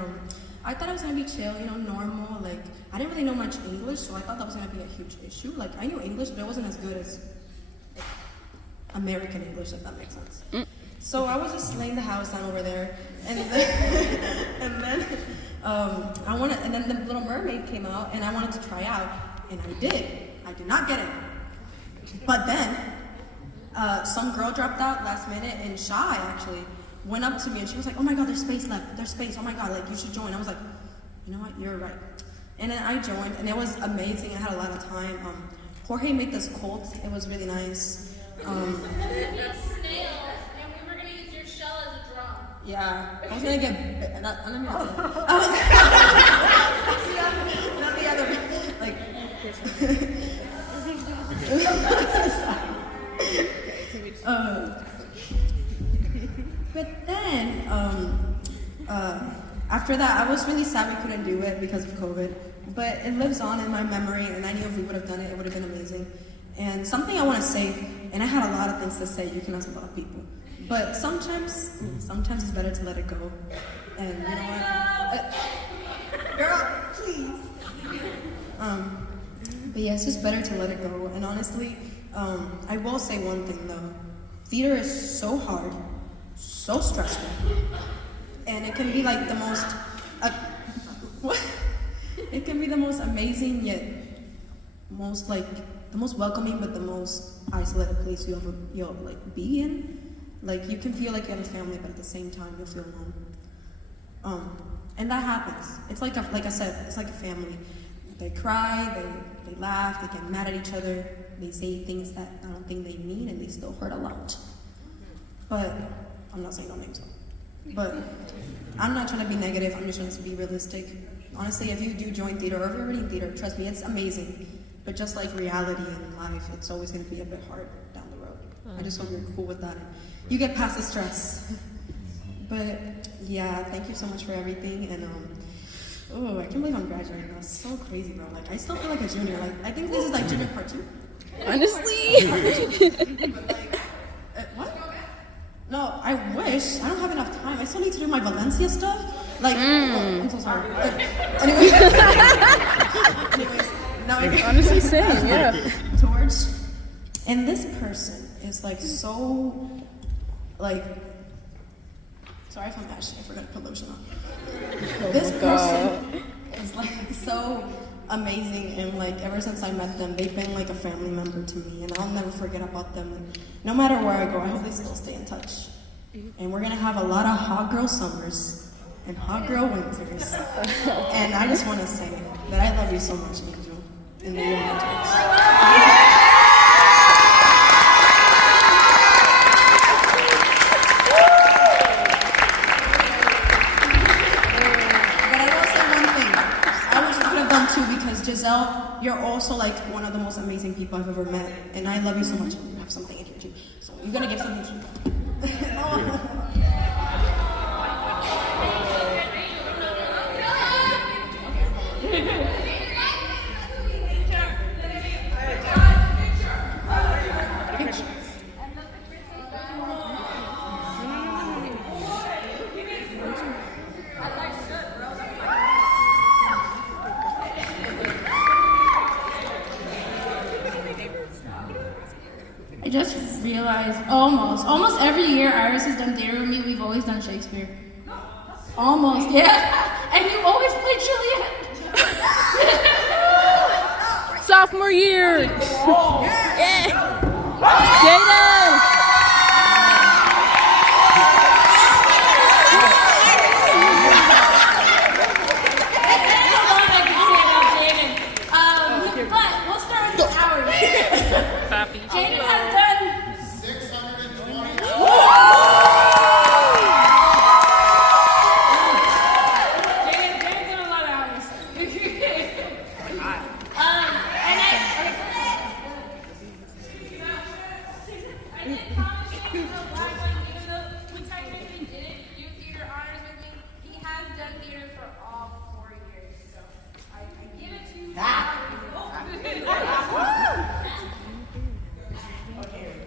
I thought it was gonna be chill, you know, normal. Like, I didn't really know much English, so I thought that was gonna be a huge issue. Like, I knew English, but it wasn't as good as like, American English, if that makes sense. So I was just laying the house down over there, and then, and then the Little Mermaid came out, and I wanted to try out, and I did. I did not get it, but then some girl dropped out last minute, and Shy actually went up to me, and she was like, "Oh my God, there's space left. There's space. Oh my God, like you should join." I was like, "You know what? You're right." And then I joined, and it was amazing. I had a lot of time. Jorge made this colt. It was really nice. Yeah, I was gonna get. Not the other. Like. But then, after that, I was really sad we couldn't do it because of COVID. But it lives on in my memory, and I knew if we would have done it, it would have been amazing. And something I want to say, and I had a lot of things to say. You can ask a lot of people. But sometimes it's better to let it go. And you know what? Girl, please. But yeah, it's just better to let it go. And honestly, I will say one thing though. Theater is so hard, so stressful. And it can be like the most, it can be the most amazing yet most like, the most welcoming but the most isolated place you'll like be in. Like, you can feel like you have a family, but at the same time, you'll feel alone. And that happens. It's like I said, it's like a family. They cry, they laugh, they get mad at each other, they say things that I don't think they mean, and they still hurt a lot. But, I'm not saying no names though. But, I'm not trying to be negative, I'm just trying to be realistic. Honestly, if you do join theater, or if you're already in theater, trust me, it's amazing. But just like reality in life, it's always going to be a bit hard down the road. I just hope you're cool with that. You get past the stress. But yeah, thank you so much for everything. And oh, I can't believe I'm graduating. That's so crazy, bro. Like, I still feel like a junior. Like, I think this is like junior part 2. Honestly. But like, what? No, I wish. I don't have enough time. I still need to do my Valencia stuff. Like, oh, I'm so sorry. But anyways, now I Honestly, same, yeah. Torch. And this person is like so, like, sorry if I'm passionate, I forgot to put lotion on. This person is like so amazing, and like ever since I met them, they've been like a family member to me, and I'll never forget about them. And no matter where I go, I hope they still stay in touch. And we're gonna have a lot of hot girl summers and hot girl winters. And I just want to say that I love you so much, Angel, and that you're my twins. Too, because Giselle, you're also like one of the most amazing people I've ever met, and I love you so much. You have something in here too, so you're gonna give something to you. I just realized almost every year Iris has done Dare With Me, we've always done Shakespeare. Almost, yeah. And you always play Juliet. Sophomore year. Yeah. Jaden. But we'll start with the hours. Jaden has done 620. Jaden's done a lot of hours.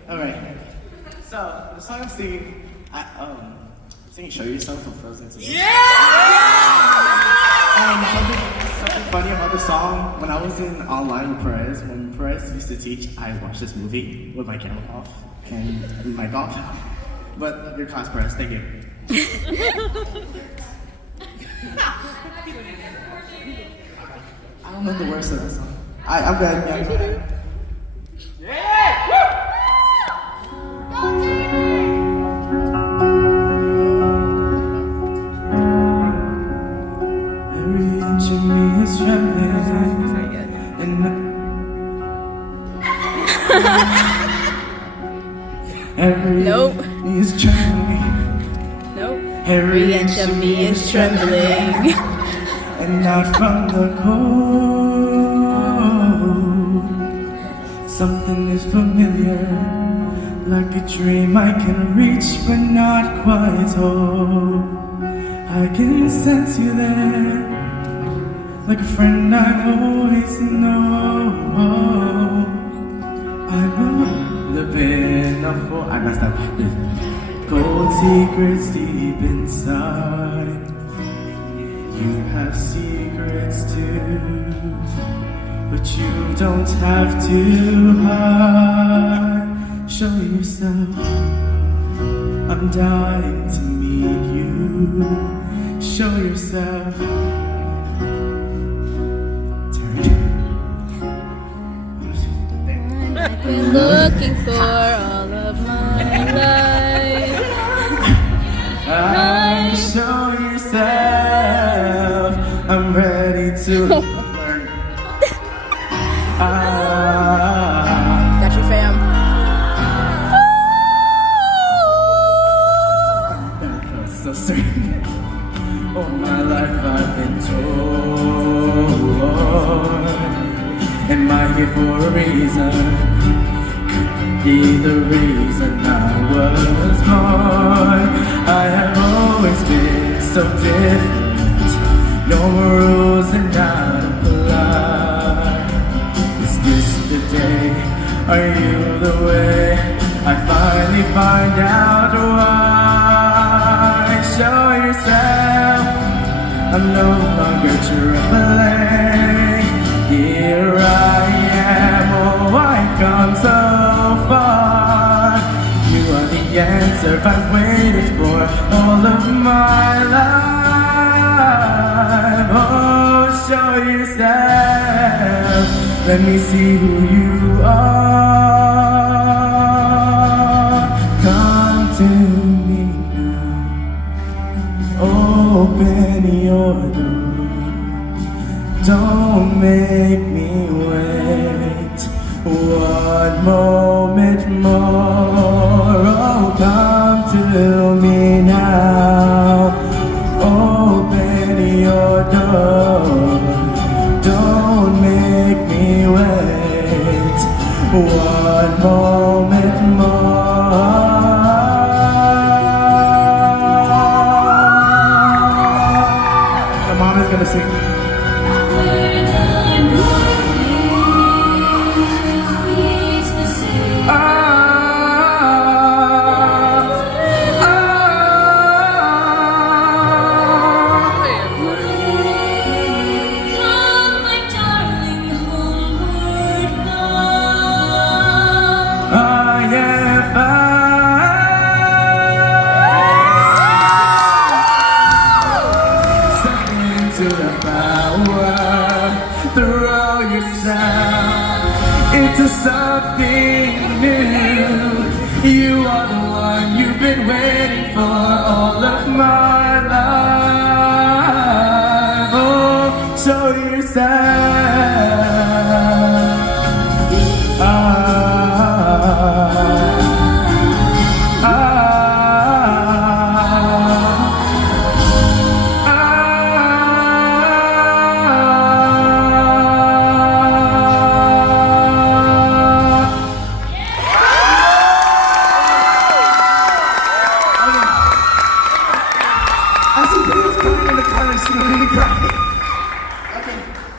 Alright. So, the song I'm singing, I'm singing Show Yourself from Frozen 2. Yeah! And something funny about the song, when I was in online with Perez, when Perez used to teach, I watched this movie with my camera off and my golf. But your class, Perez, thank you. I don't know the words of that song. I'm good. Yeah, I'm good. Every inch of me is trembling, and every is trembling. Nope. Every inch of me is trembling, and not from the cold. Something is familiar, like a dream I can reach but not quite hold. I can sense you there, like a friend I've always known. I know the pain of all I messed up. Cold secrets deep inside. You have secrets too, but you don't have to hide. Show yourself. I'm dying to meet you. Show yourself. I've been looking for all of my life. Show yourself. I'm ready to learn. Got you, fam. That feels so strange. All my life I've been torn. Am I here for a reason? Be the reason I was born. I have always been so different. No more rules and not apply. Is this the day? Are you the way? I finally find out why. Show yourself. I'm no longer trembling. Here I am. Oh, I've come so far. answer I've waited for all of my life. Oh, show yourself. Let me see who you are. Come to me now. Open your door. Don't make me wait one moment more. Oh, come to me now. Open your door. Don't make me wait one moment more. The mom is gonna sing. Throw yourself into something new. You are the one you've been waiting for all of my life. Oh, show yourself.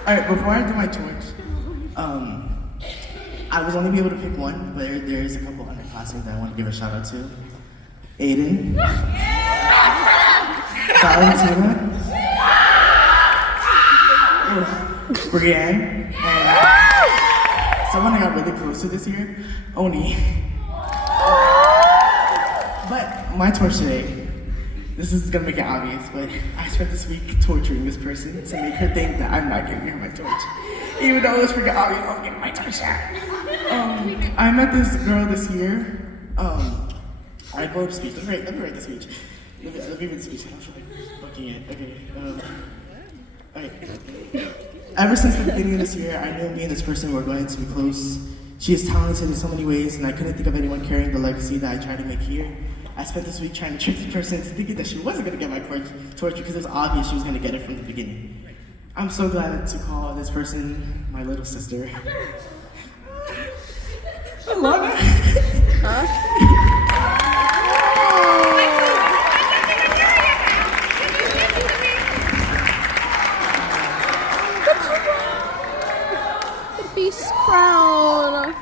Alright, before I do my torch, I was only able to pick one, but there's a couple underclassmen that I want to give a shout out to. Aiden, Valentina, Brienne, and someone I got really close to this year, Oni. But my torch today, this is gonna make it obvious, but I spent this week torturing this person to make her think that I'm not giving her my torch. Even though it was freaking obvious I was getting my torch out. I met this girl this year. I go to speech. Let me write the speech. Let me read the speech. I'm booking it. Okay. Ever since the beginning of this year, I knew me and this person were going to be close. She is talented in so many ways, and I couldn't think of anyone carrying the legacy that I tried to make here. I spent this week trying to trick the person into thinking that she wasn't going to get my torch because it was obvious she was going to get it from the beginning. I'm so glad to call this person my little sister. Alana. Huh? The beast crown.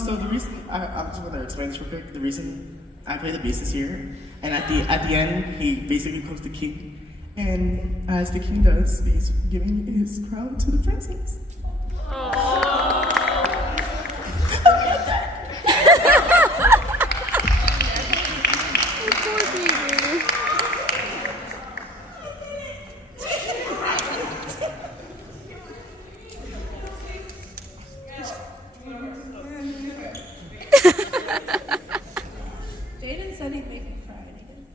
So the reason I just want to explain this real quick. The reason I play the bass this year, and at the end, he basically becomes the king, and as the king does, he's giving his crown to the princess. Jaden said he'd make me cry again.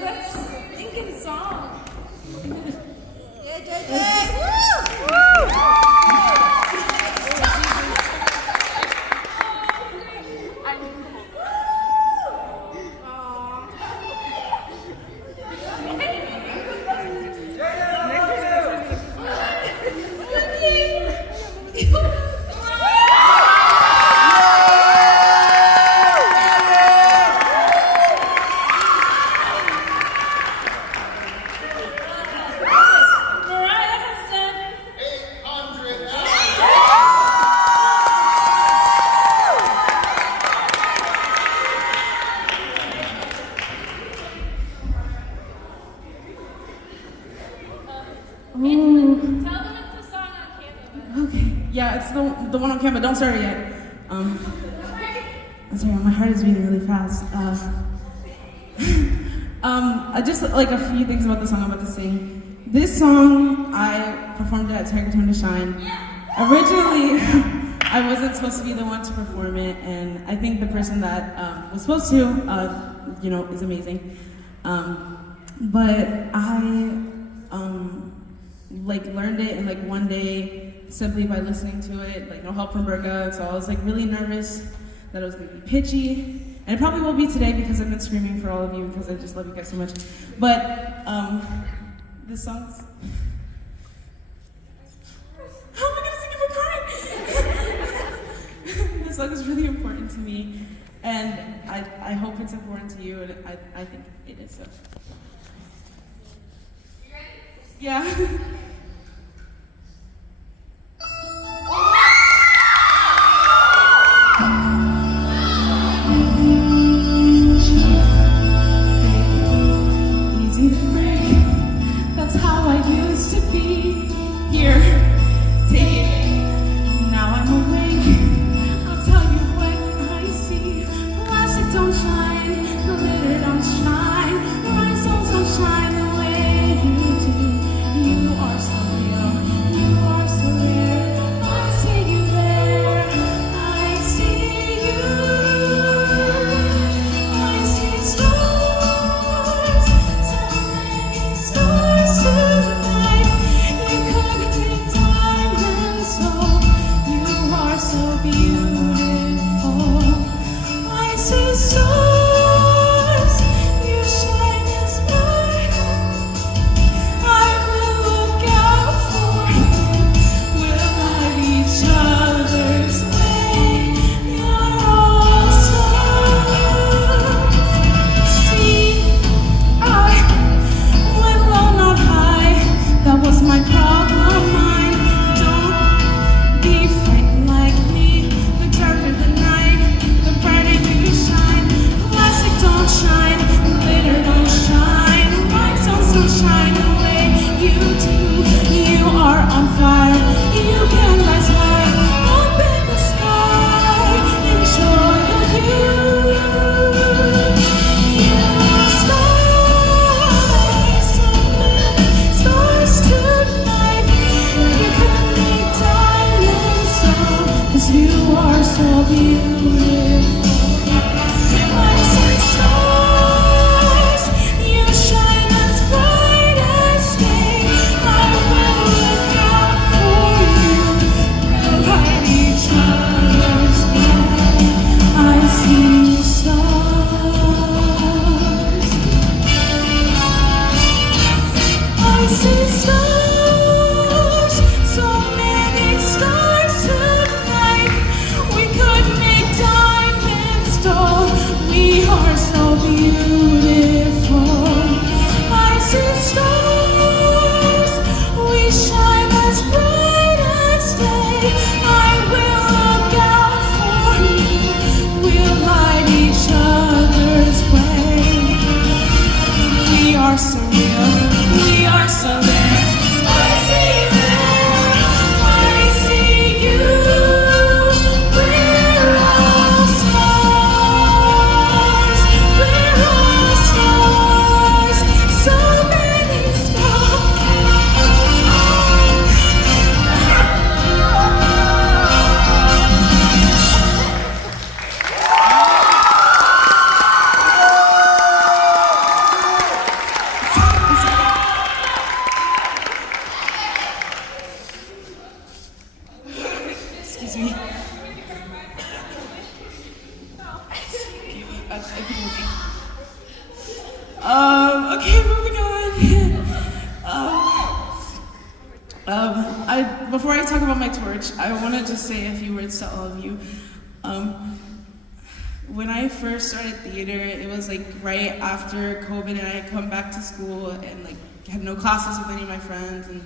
That stinking song. Tell them it's the song on campus. Okay. Yeah, it's the one on camera. Don't start it yet. I'm sorry, my heart is beating really fast. Just like a few things about the song I'm about to sing. This song, I performed it at Tiger Time to Shine. Originally, I wasn't supposed to be the one to perform it, and I think the person that was supposed to, is amazing. But I learned it in one day simply by listening to it, no help from Berga. So I was really nervous that it was gonna be pitchy, and it probably will be today because I've been screaming for all of you because I just love you guys so much. But this song's. How am I gonna sing if I'm crying? This song is really important to me, and I hope it's important to you, and I think it is. So. You ready? Yeah. Easy to break. That's how I used to be. Here, take it. Now I'm awake. I'll tell you what I see. Plastic don't shine, glitter don't shine. Rhinestones don't shine the way you do. You are so real, you are so rare. I see you there, I see you. I see stars, so many stars tonight. You could be diamonds, so you are so beautiful. I see stars, you shine as bright. I will look out for you. We'll light each other's way. You're all stars. See, I went low, not high. That was my problem. Mine. Don't be frightened like me. The darker the night, the brighter you shine. Plastic don't shine, glitter don't shine. Rhinestones don't shine the way you do. You are on fire. You can rise high. Open the sky. Enjoy the view. You are stars, so many stars tonight. You could make diamonds, so 'cause you are so beautiful. I see stars, you shine as bright as day. I will look out for you. We'll light each other's way. I see stars. I see stars, so many stars tonight. We could make diamonds, though we are so beautiful. I see stars, we shine as bright as day. I will look out for you. We'll light each other's way. We are so real, we are so rare. I see you there, I see you. We're all stars, we're all stars. So many Excuse me. Okay, moving on. Before I talk about my torch, I want to just say a few words to all of you. When I first started theater, it was right after COVID, and I had come back to school and had no classes with any of my friends, and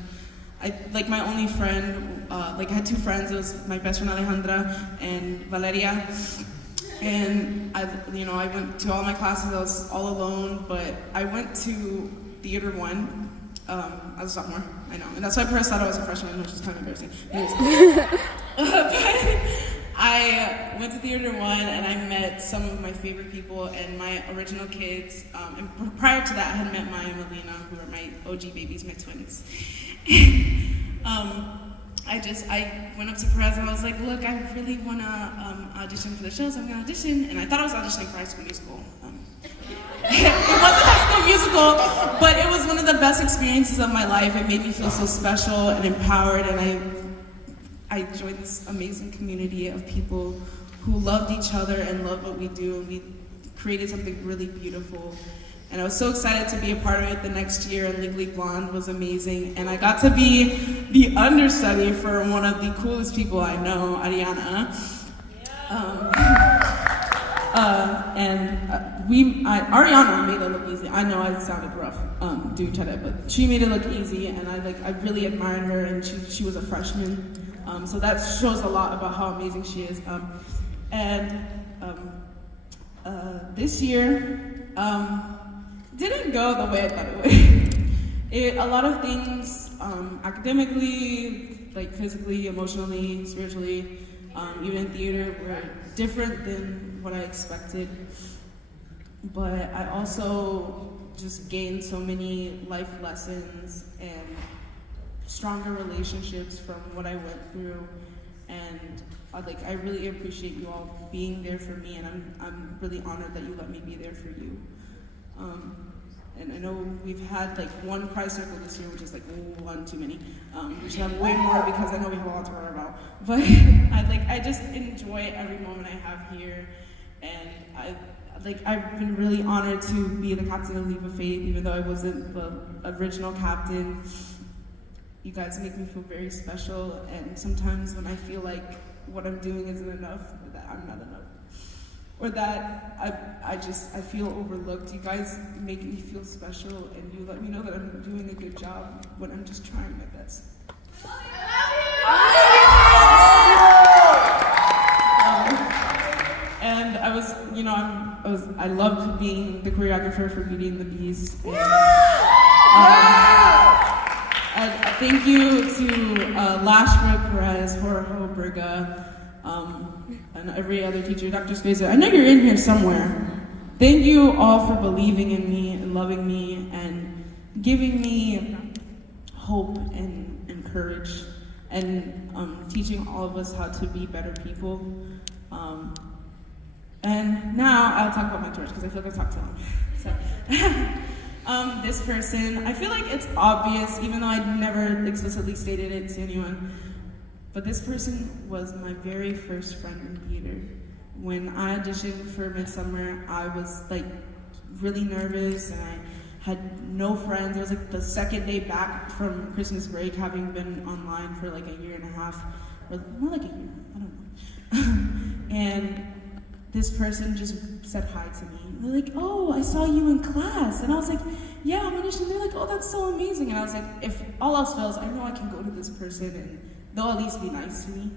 I my only friend, I had two friends. It was my best friend Alejandra and Valeria, and I went to all my classes. I was all alone, but I went to Theater 1 as a sophomore. I know. And that's why I first thought I was a freshman, which is kind of embarrassing. Anyways. But I went to Theater 1 and I met some of my favorite people and my original kids. And prior to that, I had met Maya and Melina, who are my OG babies, my twins. I went up to Perez and I was like, look, I really want to audition for the show, so I'm going to audition. And I thought I was auditioning for High School Musical. It wasn't High School Musical, but it was one of the best experiences of my life. It made me feel so special and empowered, and I joined this amazing community of people who loved each other and loved what we do, and we created something really beautiful. And I was so excited to be a part of it the next year, and Legally Blonde was amazing. And I got to be the understudy for one of the coolest people I know, Ariana. Ariana made it look easy. I know I sounded rough due to that, but she made it look easy, and I really admired her, and she was a freshman. So that shows a lot about how amazing she is. This year, didn't go the way I thought it would. A lot of things, academically, like physically, emotionally, spiritually, even in theater, were different than what I expected. But I also just gained so many life lessons and stronger relationships from what I went through. And I really appreciate you all being there for me, and I'm really honored that you let me be there for you. And I know we've had one cry circle this year, which is one too many. We should have way more because I know we have a lot to worry about. But I just enjoy every moment I have here, and I've been really honored to be the captain of Leap of Faith, even though I wasn't the original captain. You guys make me feel very special, and sometimes when I feel like what I'm doing isn't enough, or that I'm not enough, or that I feel overlooked, you guys make me feel special, and you let me know that I'm doing a good job when I'm just trying my best. And I loved being the choreographer for Beauty and the Beast. Thank you to Lashbrook, Perez, Jorge, Berga, and every other teacher, Dr. Speza. I know you're in here somewhere. Thank you all for believing in me and loving me and giving me hope and courage, and teaching all of us how to be better people. And now I'll talk about my torch because I feel like I've talked too long. So, this person, I feel like it's obvious, even though I never explicitly stated it to anyone, but this person was my very first friend in theater. When I auditioned for Midsummer, I was really nervous, and I had no friends. It was the second day back from Christmas break, having been online for a year and a half, or more like a year, I don't know. And this person just said hi to me. They're like, oh, I saw you in class. And I was like, yeah, I'm auditioning. They're like, oh, that's so amazing. And I was like, if all else fails, I know I can go to this person and they'll at least be nice to me.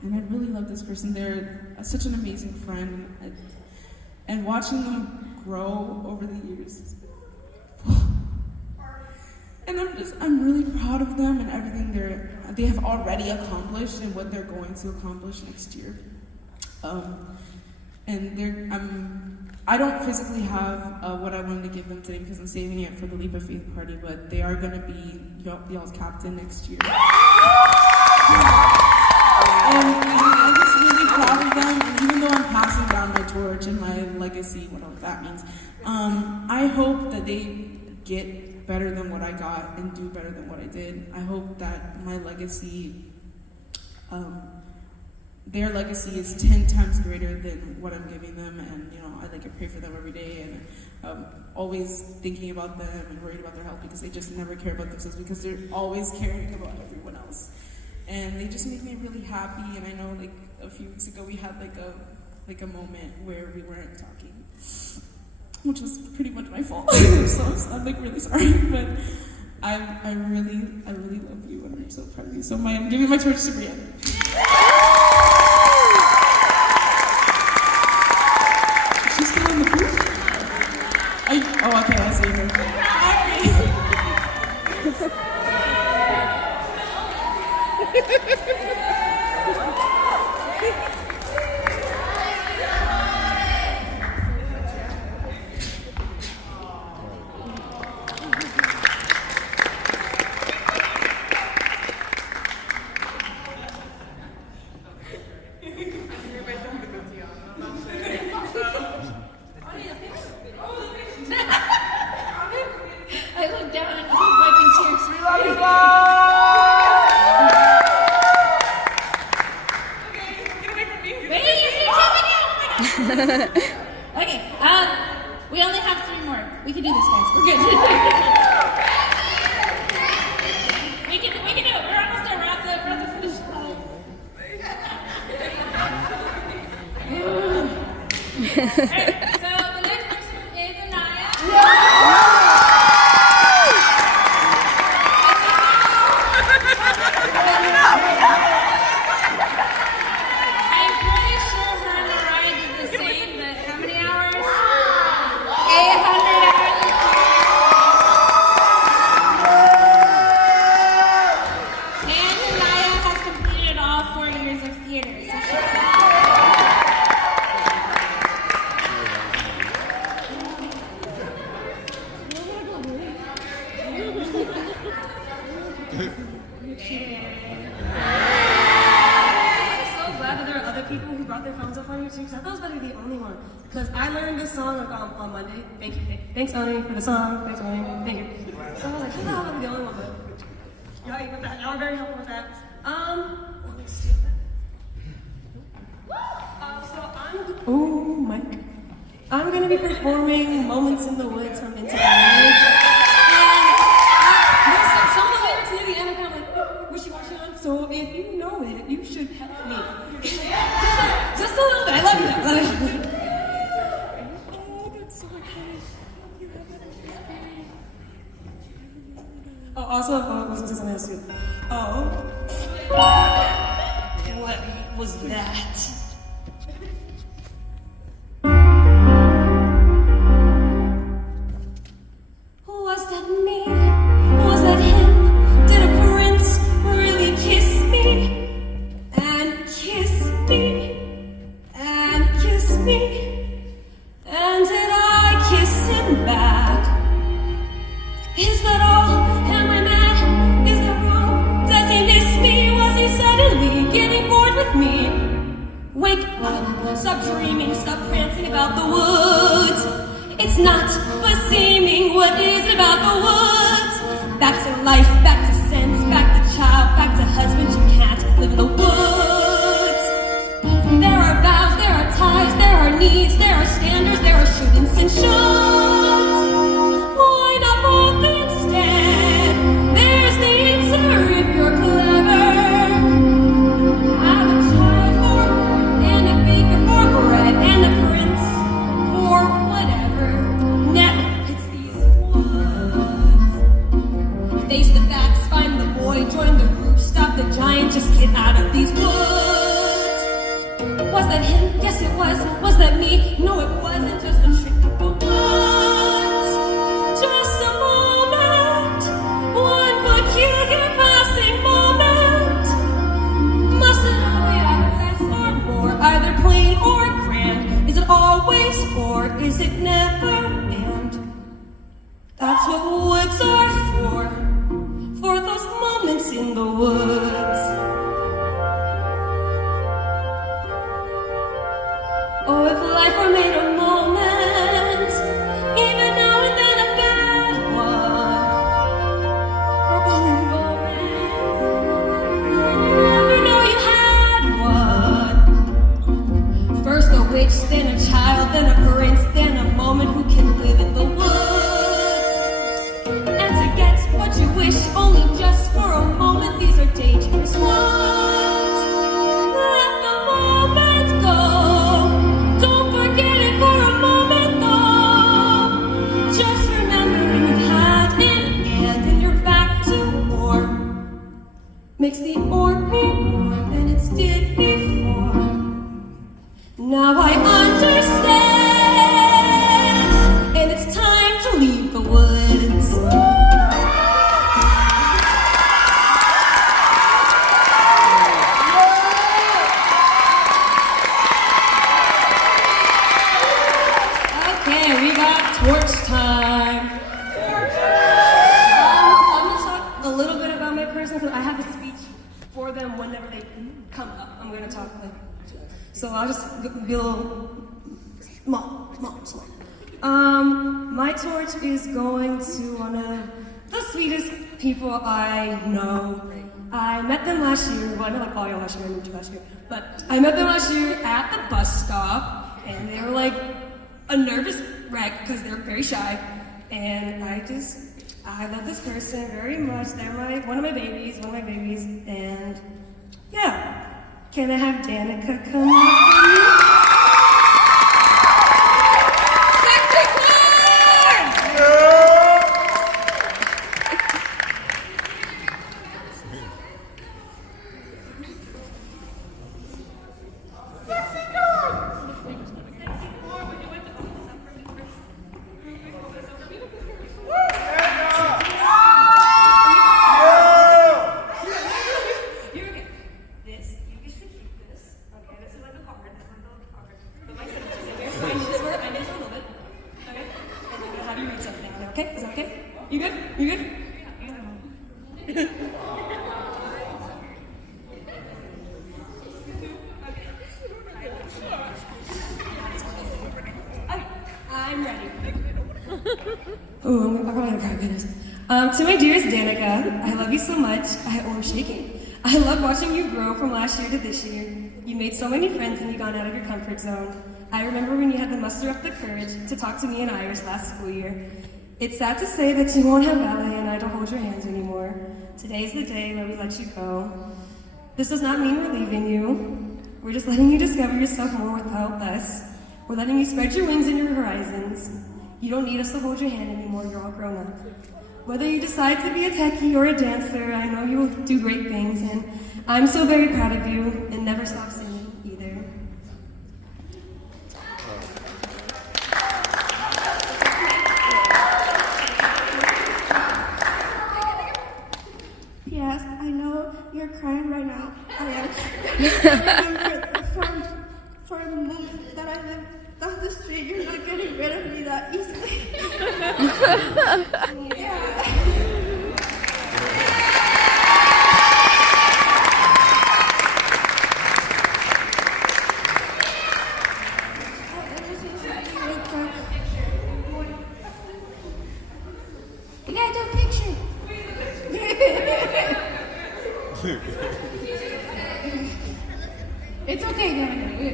And I really love this person. They're such an amazing friend. And watching them grow over the years. And I'm really proud of them and everything they have already accomplished and what they're going to accomplish next year. I don't physically have what I wanted to give them today because I'm saving it for the Leap of Faith party, but they are going to be y'all's captain next year. And I'm just really proud of them, and even though I'm passing down my torch and my legacy, whatever that means, I hope that they get better than what I got and do better than what I did. I hope that my legacy, their legacy is 10 times greater than what I'm giving them, and I pray for them every day, and always thinking about them and worried about their health because they just never care about themselves because they're always caring about everyone else, and they just make me really happy. And I know a few weeks ago we had a moment where we weren't talking, which was pretty much my fault. So I'm really sorry, but I really love you, and I'm so proud of you. So I'm giving my torch to Brianna. She's still in the booth? Oh, okay, I see her. I looked down and he was wiping tears. We love you, Okay, we only have 3 more. We can do this, guys. We're good. we can do it. We're almost there. We're at the finish line. Alright, so the next person is Anaya. I'm pretty sure her and Mariah did the same, but how many hours? 800 hours. And Anaya has completed all 4 years of theater. So I'm so glad that there are other people who brought their phones up on here too, because I thought I was about to be the only one. Because I learned this song like on Monday. Thank you. Thanks, Oni, for the song. Thanks, Oni. Thank you. So I was like, I thought I was gonna be the only one, but y'all ate with that. Y'all were very helpful with that. Let me steal that. Oh, Mike. I'm gonna be performing "Moments in the Woods" from Into the Woods. And some of the lyrics near the end are kind of like wishy-washy on. So if you know it, you should help me. just a little bit. I love you. Oh, that's so funny. Oh, also, I was gonna say something else too. Oh, what was that? Was that me? Was that him? Did a prince really kiss me? And kiss me? And kiss me? And did I kiss him back? Is that all? Am I mad? Is that wrong? Does he miss me? Was he suddenly getting bored with me? Wake up, stop dreaming, stop prancing about the woods. It's not but seeming, what is it about the woods? Back to life, back to sense, back to child, back to husband, you can't live in the woods. There are vows, there are ties, there are needs, there are standards, there are shouldn'ts and shoulds. Why not both instead? There's the answer if you're clever. Have a child for, and a baker for bread, and a prince for whatever. Never hits these woods. Face the facts, find the boy, join the group, stop the giant, just get out of these woods. Was that him? Yes it was. Was that me? No it wasn't, just a trick of the woods. Just a moment, one peculiar passing moment. Must it all be either less or more, either plain or grand? Is it always or is it never? And that's what woods are for those moments in the woods. Oh, if life were made of moments, even now and then a bad one, or only moments, you know you had one. First a witch, then a child, then a prince, then a moment who can live in the woods. And to get what you wish, only just for a moment, these are dangerous ones. Let the moment go. Don't forget it for a moment though. Just remembering you've had an and in your back to war. Makes the or mean more than it did before. Now I understand, and it's time to leave the woods. person because I have a speech for them whenever they come up. I'm gonna talk like, so I'll just be a little small. My torch is going to one of the sweetest people I know. I met them last year. Well, I met like all y'all last year. I moved to last year, but I met them last year at the bus stop, and they were like a nervous wreck because they're very shy. And I love this person very much. They're one of my babies, and yeah. Can I have Danica come up? Okay, is that okay? You good? You good? I'm ready. Oh, I'm probably gonna cry, goodness. To my dearest Danica, I love you so much. I'm shaking. I love watching you grow from last year to this year. You made so many friends and you got out of your comfort zone. I remember when you had to muster up the courage to talk to me and Iris last school year. It's sad to say that you won't have ballet and I don't hold your hands anymore. Today's the day where we let you go. This does not mean we're leaving you. We're just letting you discover yourself more without us. We're letting you spread your wings and your horizons. You don't need us to hold your hand anymore, you're all grown up. Whether you decide to be a techie or a dancer, I know you will do great things, and I'm so very proud of you, and never stop singing either. Yes, I know you're crying right now. I am. I remember for a moment that I lived down the street, you're not getting rid of me that easily. Yeah. We gotta do a picture. It's okay, Danica.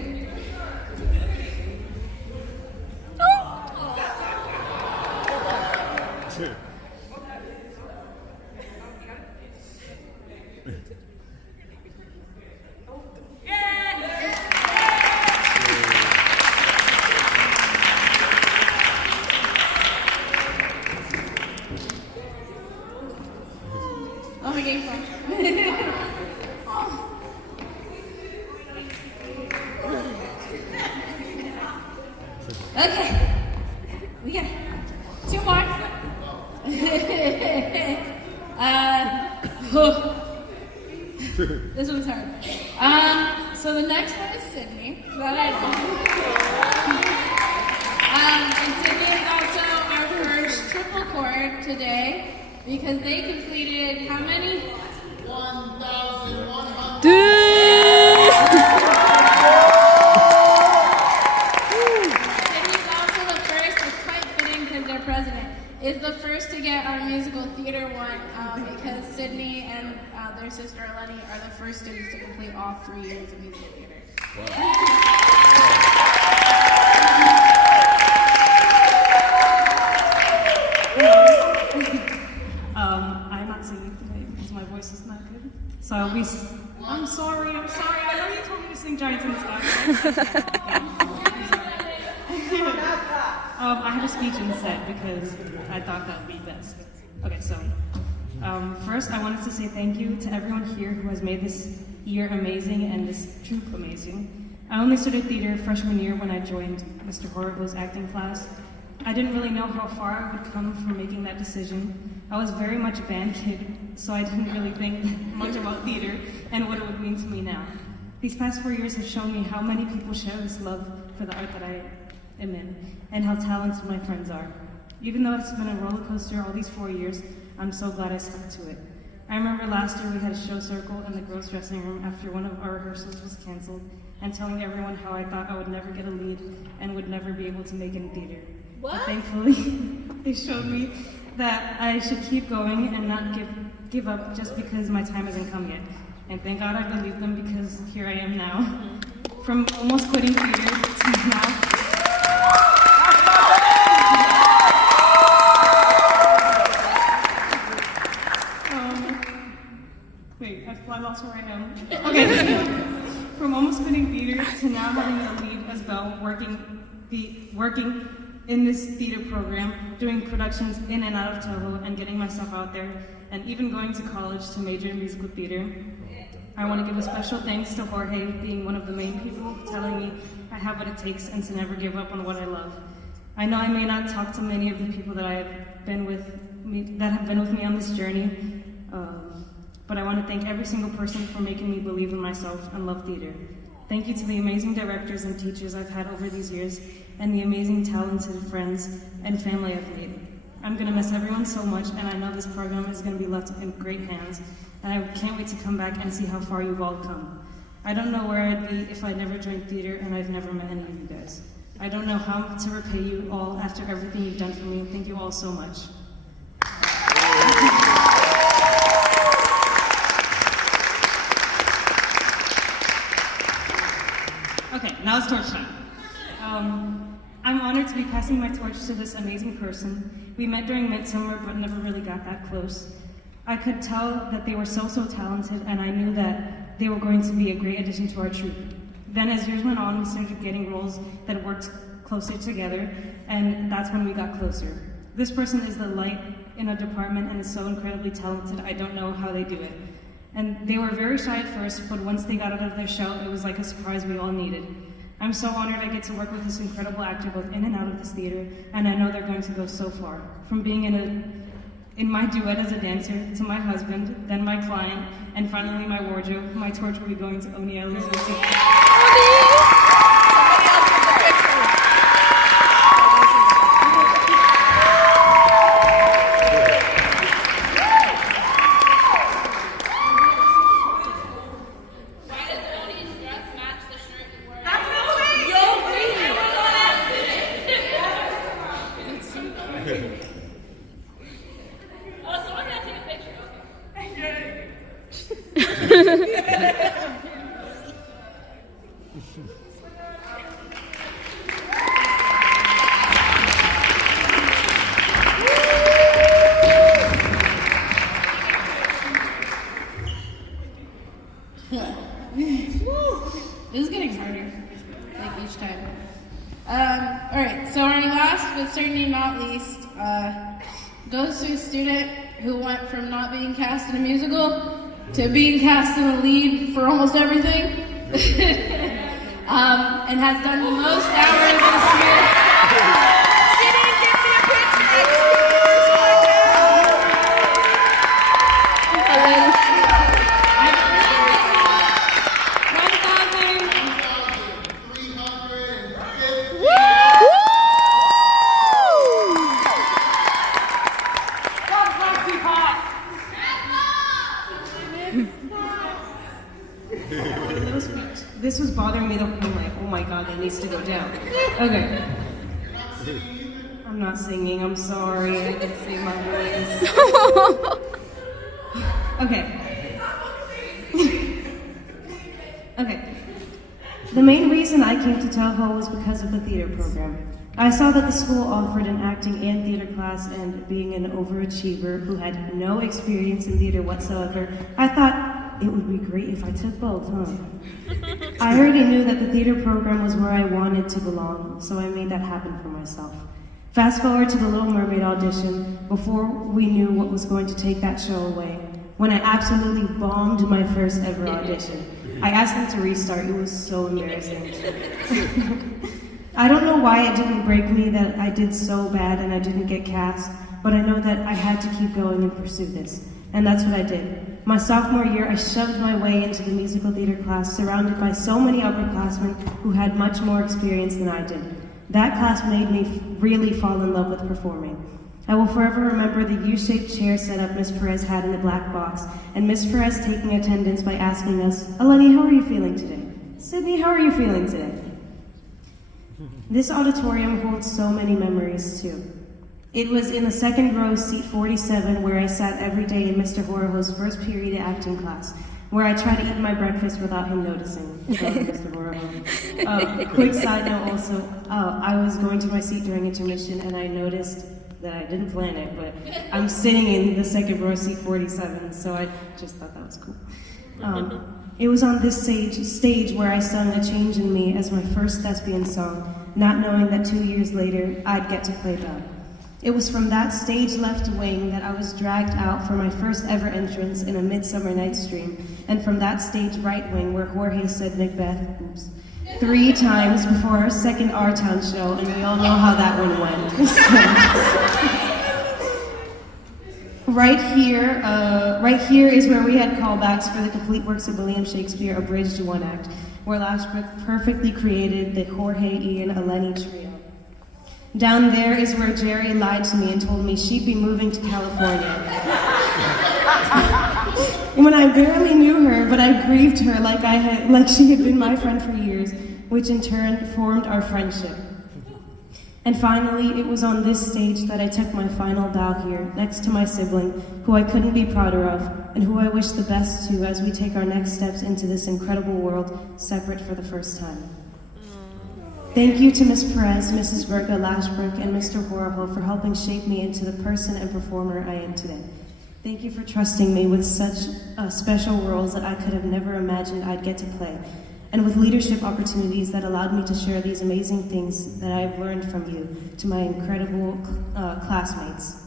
Oh, my game's on. Okay, we got 2 more. This one's hard. So the next one is Sydney. That I know. And Sydney is also our first triple chord today because they completed how many? 1,100. Is the first to get our musical theater one because Sydney and their sister Eleni are the first students to complete all 3 years of musical theater. I'm not singing today because my voice is not good. So I'll be. I'm sorry. I know you told me to sing Giants in the Sky. I have a speech instead because I thought that would be best. Okay, so first I wanted to say thank you to everyone here who has made this year amazing and this troupe amazing. I only started theater freshman year when I joined Mr. Horrible's acting class. I didn't really know how far I would come from making that decision. I was very much a band kid, so I didn't really think much about theater and what it would mean to me now. These past 4 years have shown me how many people share this love for the art that I am in, and how talented my friends are. Even though it's been a roller coaster all these 4 years, I'm so glad I stuck to it. I remember last year we had a show circle in the girls' dressing room after one of our rehearsals was canceled, and telling everyone how I thought I would never get a lead and would never be able to make it in theater. But thankfully, they showed me that I should keep going and not give up just because my time hasn't come yet. And thank God I believed them, because here I am now. From almost quitting theater to now. I lost where I am. Okay. From almost quitting theater to now having a lead as well, working in this theater program, doing productions in and out of Toho, and getting myself out there, and even going to college to major in musical theater. I want to give a special thanks to Jorge, being one of the main people, telling me I have what it takes and to never give up on what I love. I know I may not talk to many of the people that have been with me on this journey, but I want to thank every single person for making me believe in myself and love theater. Thank you to the amazing directors and teachers I've had over these years, and the amazing talented friends and family I've made. I'm going to miss everyone so much, and I know this program is going to be left in great hands, and I can't wait to come back and see how far you've all come. I don't know where I'd be if I never joined theater and I've never met any of you guys. I don't know how to repay you all after everything you've done for me. Thank you all so much. Okay, now it's torch time. I'm honored to be passing my torch to this amazing person. We met during Midsummer, but never really got that close. I could tell that they were so talented, and I knew that they were going to be a great addition to our troupe. Then as years went on, we started getting roles that worked closer together, and that's when we got closer. This person is the light in a department and is so incredibly talented, I don't know how they do it. And they were very shy at first, but once they got out of their shell, it was like a surprise we all needed. I'm so honored I get to work with this incredible actor both in and out of this theater, and I know they're going to go so far. From being in my duet as a dancer, to my husband, then my client, and finally my wardrobe, my torch will be going to Oni This is getting harder, like each time. Alright, so our last, but certainly not least, goes to a student who went from not being cast in a musical to being cast in a lead for almost everything, and has done the most hours this year. She didn't give me a picture. This was bothering me the whole night. Oh my God, that needs to go down. Okay. I'm not singing, I'm sorry. I didn't sing my voice. Okay. Okay. The main reason I came to Toho was because of the theater program. I saw that the school offered an acting and theater class, and being an overachiever who had no experience in theater whatsoever, I thought it would be great if I took both, huh? I already knew that the theater program was where I wanted to belong, so I made that happen for myself. Fast forward to the Little Mermaid audition, before we knew what was going to take that show away, when I absolutely bombed my first ever audition. I asked them to restart, it was so embarrassing. I don't know why it didn't break me that I did so bad and I didn't get cast, but I know that I had to keep going and pursue this, and that's what I did. My sophomore year, I shoved my way into the musical theater class, surrounded by so many upperclassmen who had much more experience than I did. That class made me really fall in love with performing. I will forever remember the U-shaped chair setup Miss Perez had in the black box, and Miss Perez taking attendance by asking us, Eleni, how are you feeling today? Sydney, how are you feeling today? This auditorium holds so many memories, too. It was in the second row, seat 47, where I sat every day in Mr. Horoho's first period acting class, where I tried to eat my breakfast without him noticing. Mr. Horoho. Quick side note also, I was going to my seat during intermission, and I noticed that I didn't plan it, but I'm sitting in the second row, seat 47, so I just thought that was cool. It was on this stage where I sung A Change in Me as my first thespian song, not knowing that 2 years later, I'd get to play Belle. It was from that stage left wing that I was dragged out for my first ever entrance in A Midsummer Night's Dream, and from that stage right wing where Jorge said Macbeth, 3 times before our second Our-Town show, and we all know how that one went. Right here is where we had callbacks for the complete works of William Shakespeare, abridged 1 act, where Lashbrook perfectly created the Jorge, Ian, Eleni trio. Down there is where Jerry lied to me and told me she'd be moving to California. When I barely knew her, but I grieved her like she had been my friend for years, which in turn formed our friendship. And finally, it was on this stage that I took my final bow here, next to my sibling, who I couldn't be prouder of, and who I wish the best to as we take our next steps into this incredible world, separate for the first time. Thank you to Miss Perez, Mrs. Virga Lashbrook, and Mr. Horoho for helping shape me into the person and performer I am today. Thank you for trusting me with such special roles that I could have never imagined I'd get to play, and with leadership opportunities that allowed me to share these amazing things that I've learned from you, to my incredible classmates.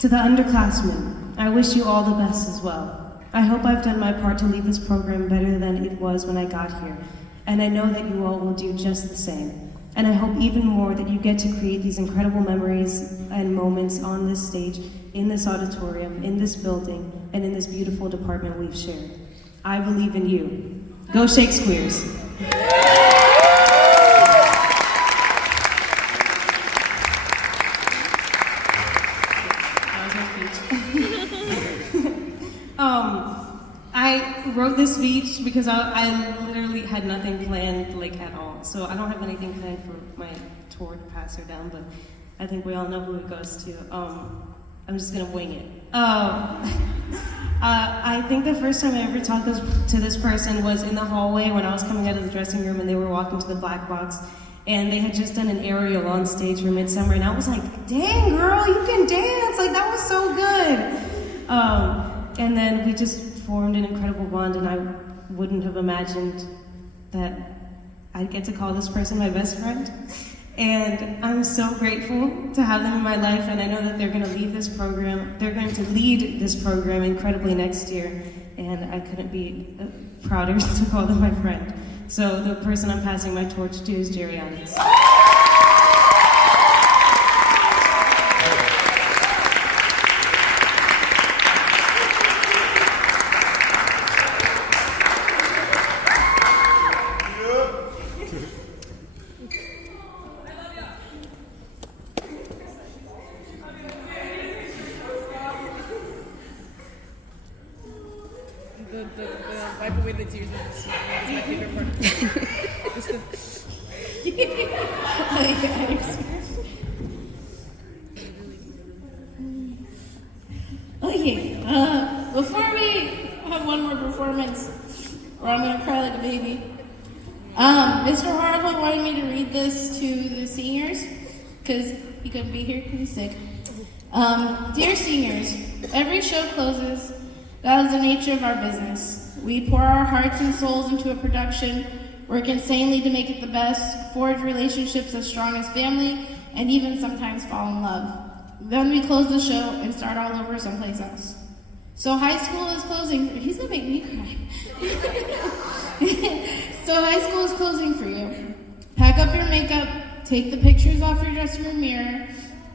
To the underclassmen, I wish you all the best as well. I hope I've done my part to leave this program better than it was when I got here, and I know that you all will do just the same. And I hope even more that you get to create these incredible memories and moments on this stage, in this auditorium, in this building, and in this beautiful department we've shared. I believe in you. Go Shakespeare's. I wrote this speech because I literally had nothing planned at all. So I don't have anything planned for my tour to pass her down, but I think we all know who it goes to. I'm just gonna wing it. I think the first time I ever talked to this person was in the hallway when I was coming out of the dressing room and they were walking to the black box, and they had just done an aerial on stage for Midsummer, and I was like, dang girl, you can dance, that was so good. And then we just formed an incredible bond, and I wouldn't have imagined that I'd get to call this person my best friend. And I'm so grateful to have them in my life, and I know that they're going to lead this program. They're going to lead this program incredibly next year, and I couldn't be prouder to call them my friend. So the person I'm passing my torch to is Jerry Anis. Wipe away the tears of the seat. That's my favorite part of Okay, before we have one more performance, or I'm gonna cry like a baby, Mr. Harville wanted me to read this to the seniors, because he couldn't be here because he's sick. Dear seniors, every show closes. That is the nature of our business. We pour our hearts and souls into a production, work insanely to make it the best, forge relationships as strong as family, and even sometimes fall in love. Then we close the show and start all over someplace else. So high school is closing. He's gonna make me cry. So high school is closing for you. Pack up your makeup, take the pictures off your dressing room mirror,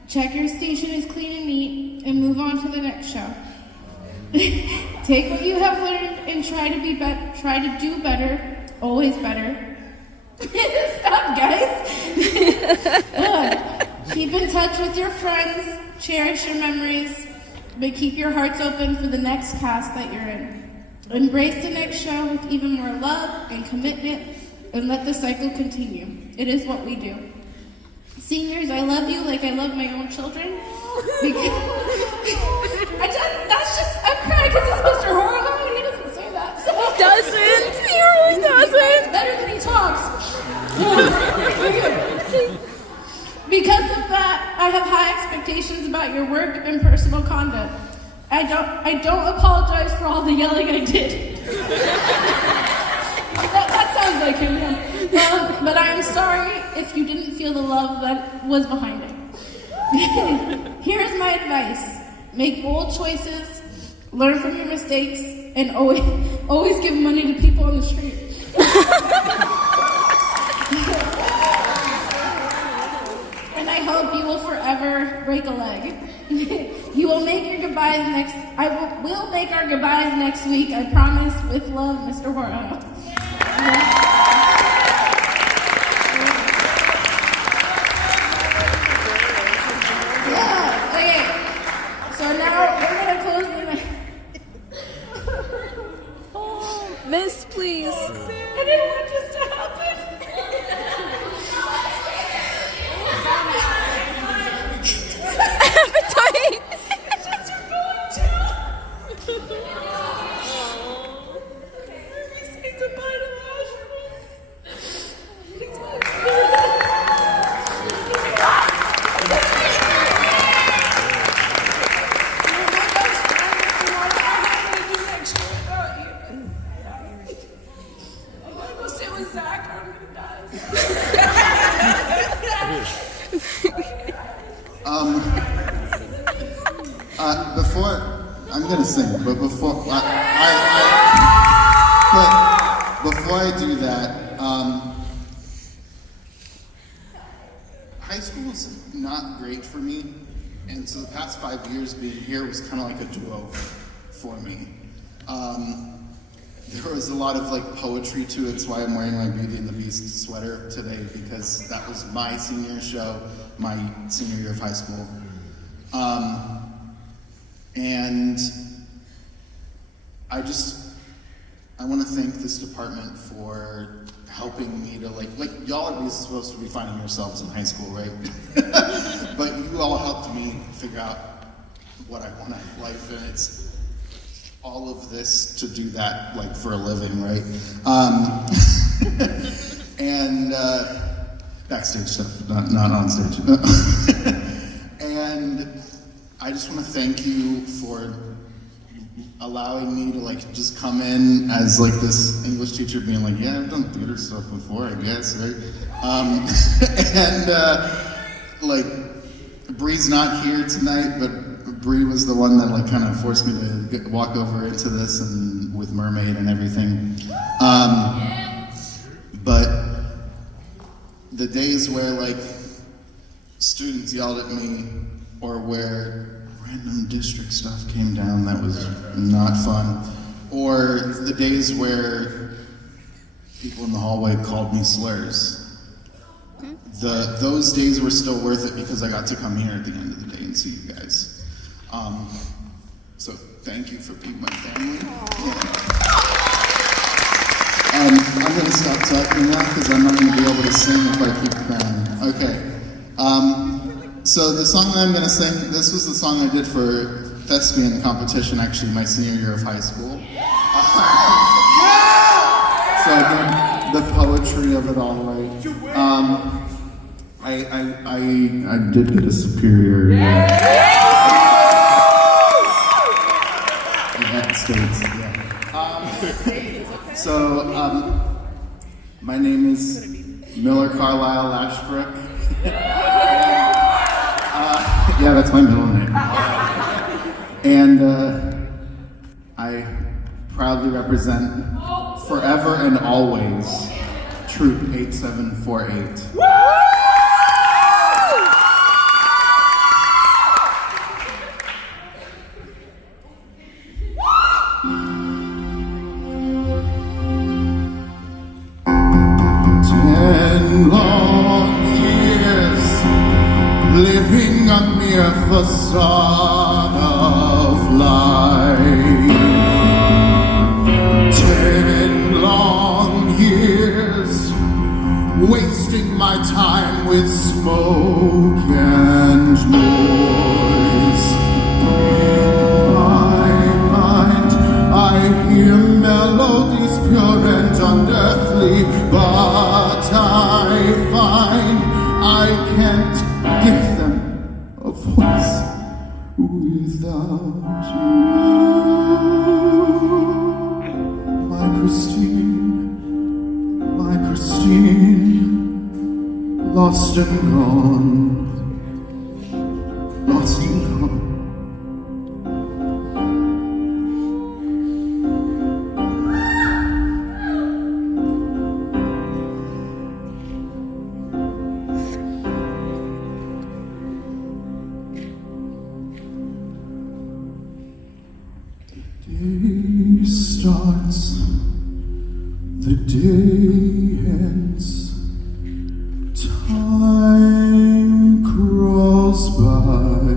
check your station is clean and neat, and move on to the next show. Take what you have learned and try to do better, always better. Stop, guys. Keep in touch with your friends, cherish your memories, but keep your hearts open for the next cast that you're in. Embrace the next show with even more love and commitment, and let the cycle continue. It is what we do. Seniors, I love you like I love my own children. I'm crying because it's Mr. Horrible and he doesn't say that. So. He doesn't. He really doesn't. It's better than he talks. Because of that, I have high expectations about your work and personal conduct. I don't apologize for all the yelling I did. that sounds like him, yeah. But I am sorry if you didn't feel the love that was behind it. Here's my advice. Make bold choices, learn from your mistakes, and always give money to people on the street. And I hope you will forever break a leg. You will make your goodbyes next. We'll make our goodbyes next week. I promise. With love, Mr. Horrible. Yeah. Okay. So now we're gonna close the night. Oh, Miss, please. I didn't want this to happen. Appetite. It's just you're going to. Let me say goodbye to I'm gonna go sit with Zach or I'm gonna die. Before I'm gonna sing, but before before I do that, high school was not great for me, and so the past 5 years being here was kind of like a do-over for me. There was a lot of like poetry to it. That's why I'm wearing my Beauty and the Beast sweater today, because that was my senior show, my senior year of high school. And I want to thank this department for helping me to like y'all are supposed to be finding yourselves in high school, right? But you all helped me figure out what I want out of life, and it's all of this to do that like for a living, right? And backstage stuff, not on stage. And I just want to thank you for allowing me to like just come in as like this English teacher being like, yeah, I've done theater stuff before, I guess, right? And like Bree's not here tonight, but Bree was the one that like kind of forced me to walk over into this and with Mermaid and everything. But the days where like students yelled at me or where random district stuff came down that was not fun, or the days where people in the hallway called me slurs. Those days were still worth it because I got to come here at the end of the day and see you guys. So thank you for being my family. I'm going to stop talking now because I'm not going to be able to sing if I keep crying. Okay. So the song that I'm going to sing, this was the song I did for thespian competition, actually my senior year of high school. So the poetry of it all, right? I did get a superior at States, yeah. My name is Miller Carlisle Ashbrook. Yeah, that's my middle name. And I proudly represent forever and always Troop 8748. the sun of life. 10 long years wasting my time with smoke and noise. In my mind I hear melodies pure and unearthly, but I find I can't give them a voice without you. My Christine, lost and gone, lost and gone. Day starts, the day ends, time crawls by,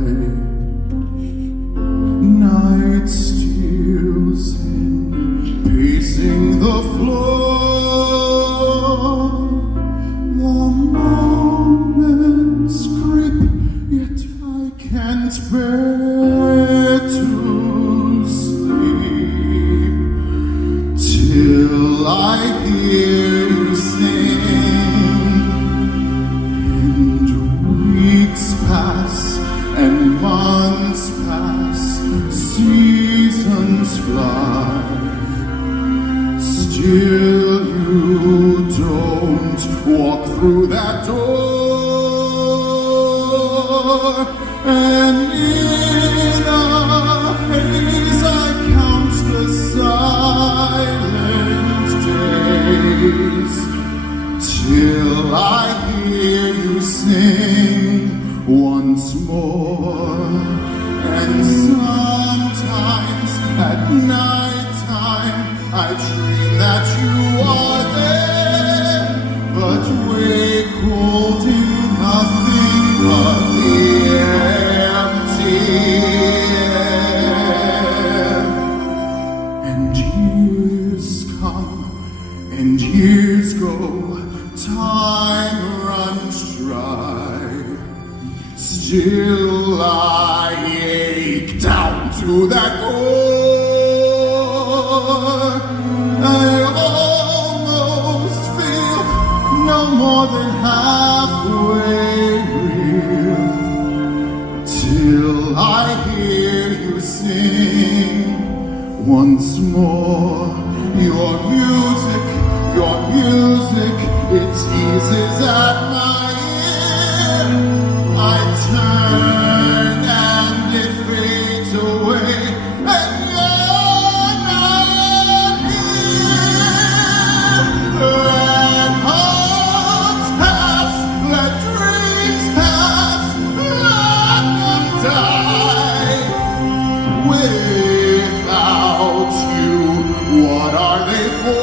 night steals in, pacing the floor. The moments creep, yet I can't bear to sleep till I hear you sing. And weeks pass and months pass, seasons fly. Still you don't walk through that door. And in a haze I count the silent days, till I hear you sing once more. And sometimes at night time I dream that you are there, but wake holding nothing but the empty air. And years come and years go, time runs dry. Still I ache down to that core. I almost feel no more than halfway real, till I hear you sing once more. Your music, it teases at my ear. I turn and it fades away, and you're not here. Let hearts pass, let dreams pass, let them die. Without you, what are they for?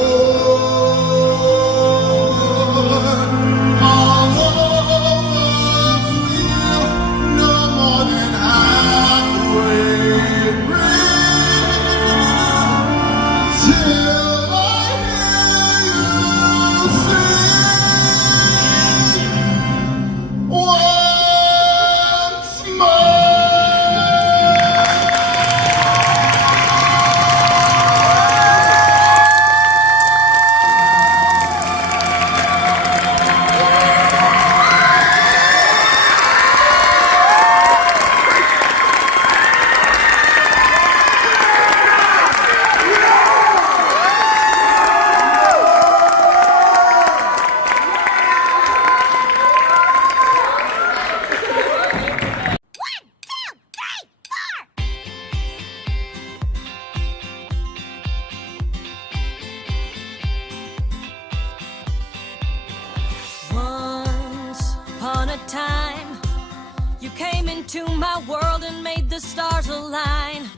into my world and made the stars align.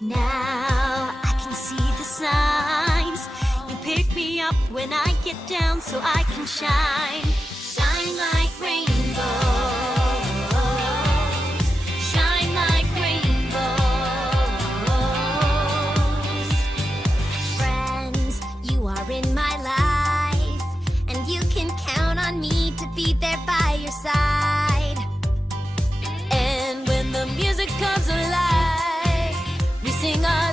Now I can see the signs. You pick me up when I get down so I can shine. Shine like rainbows.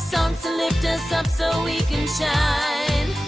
song to lift us up so we can shine.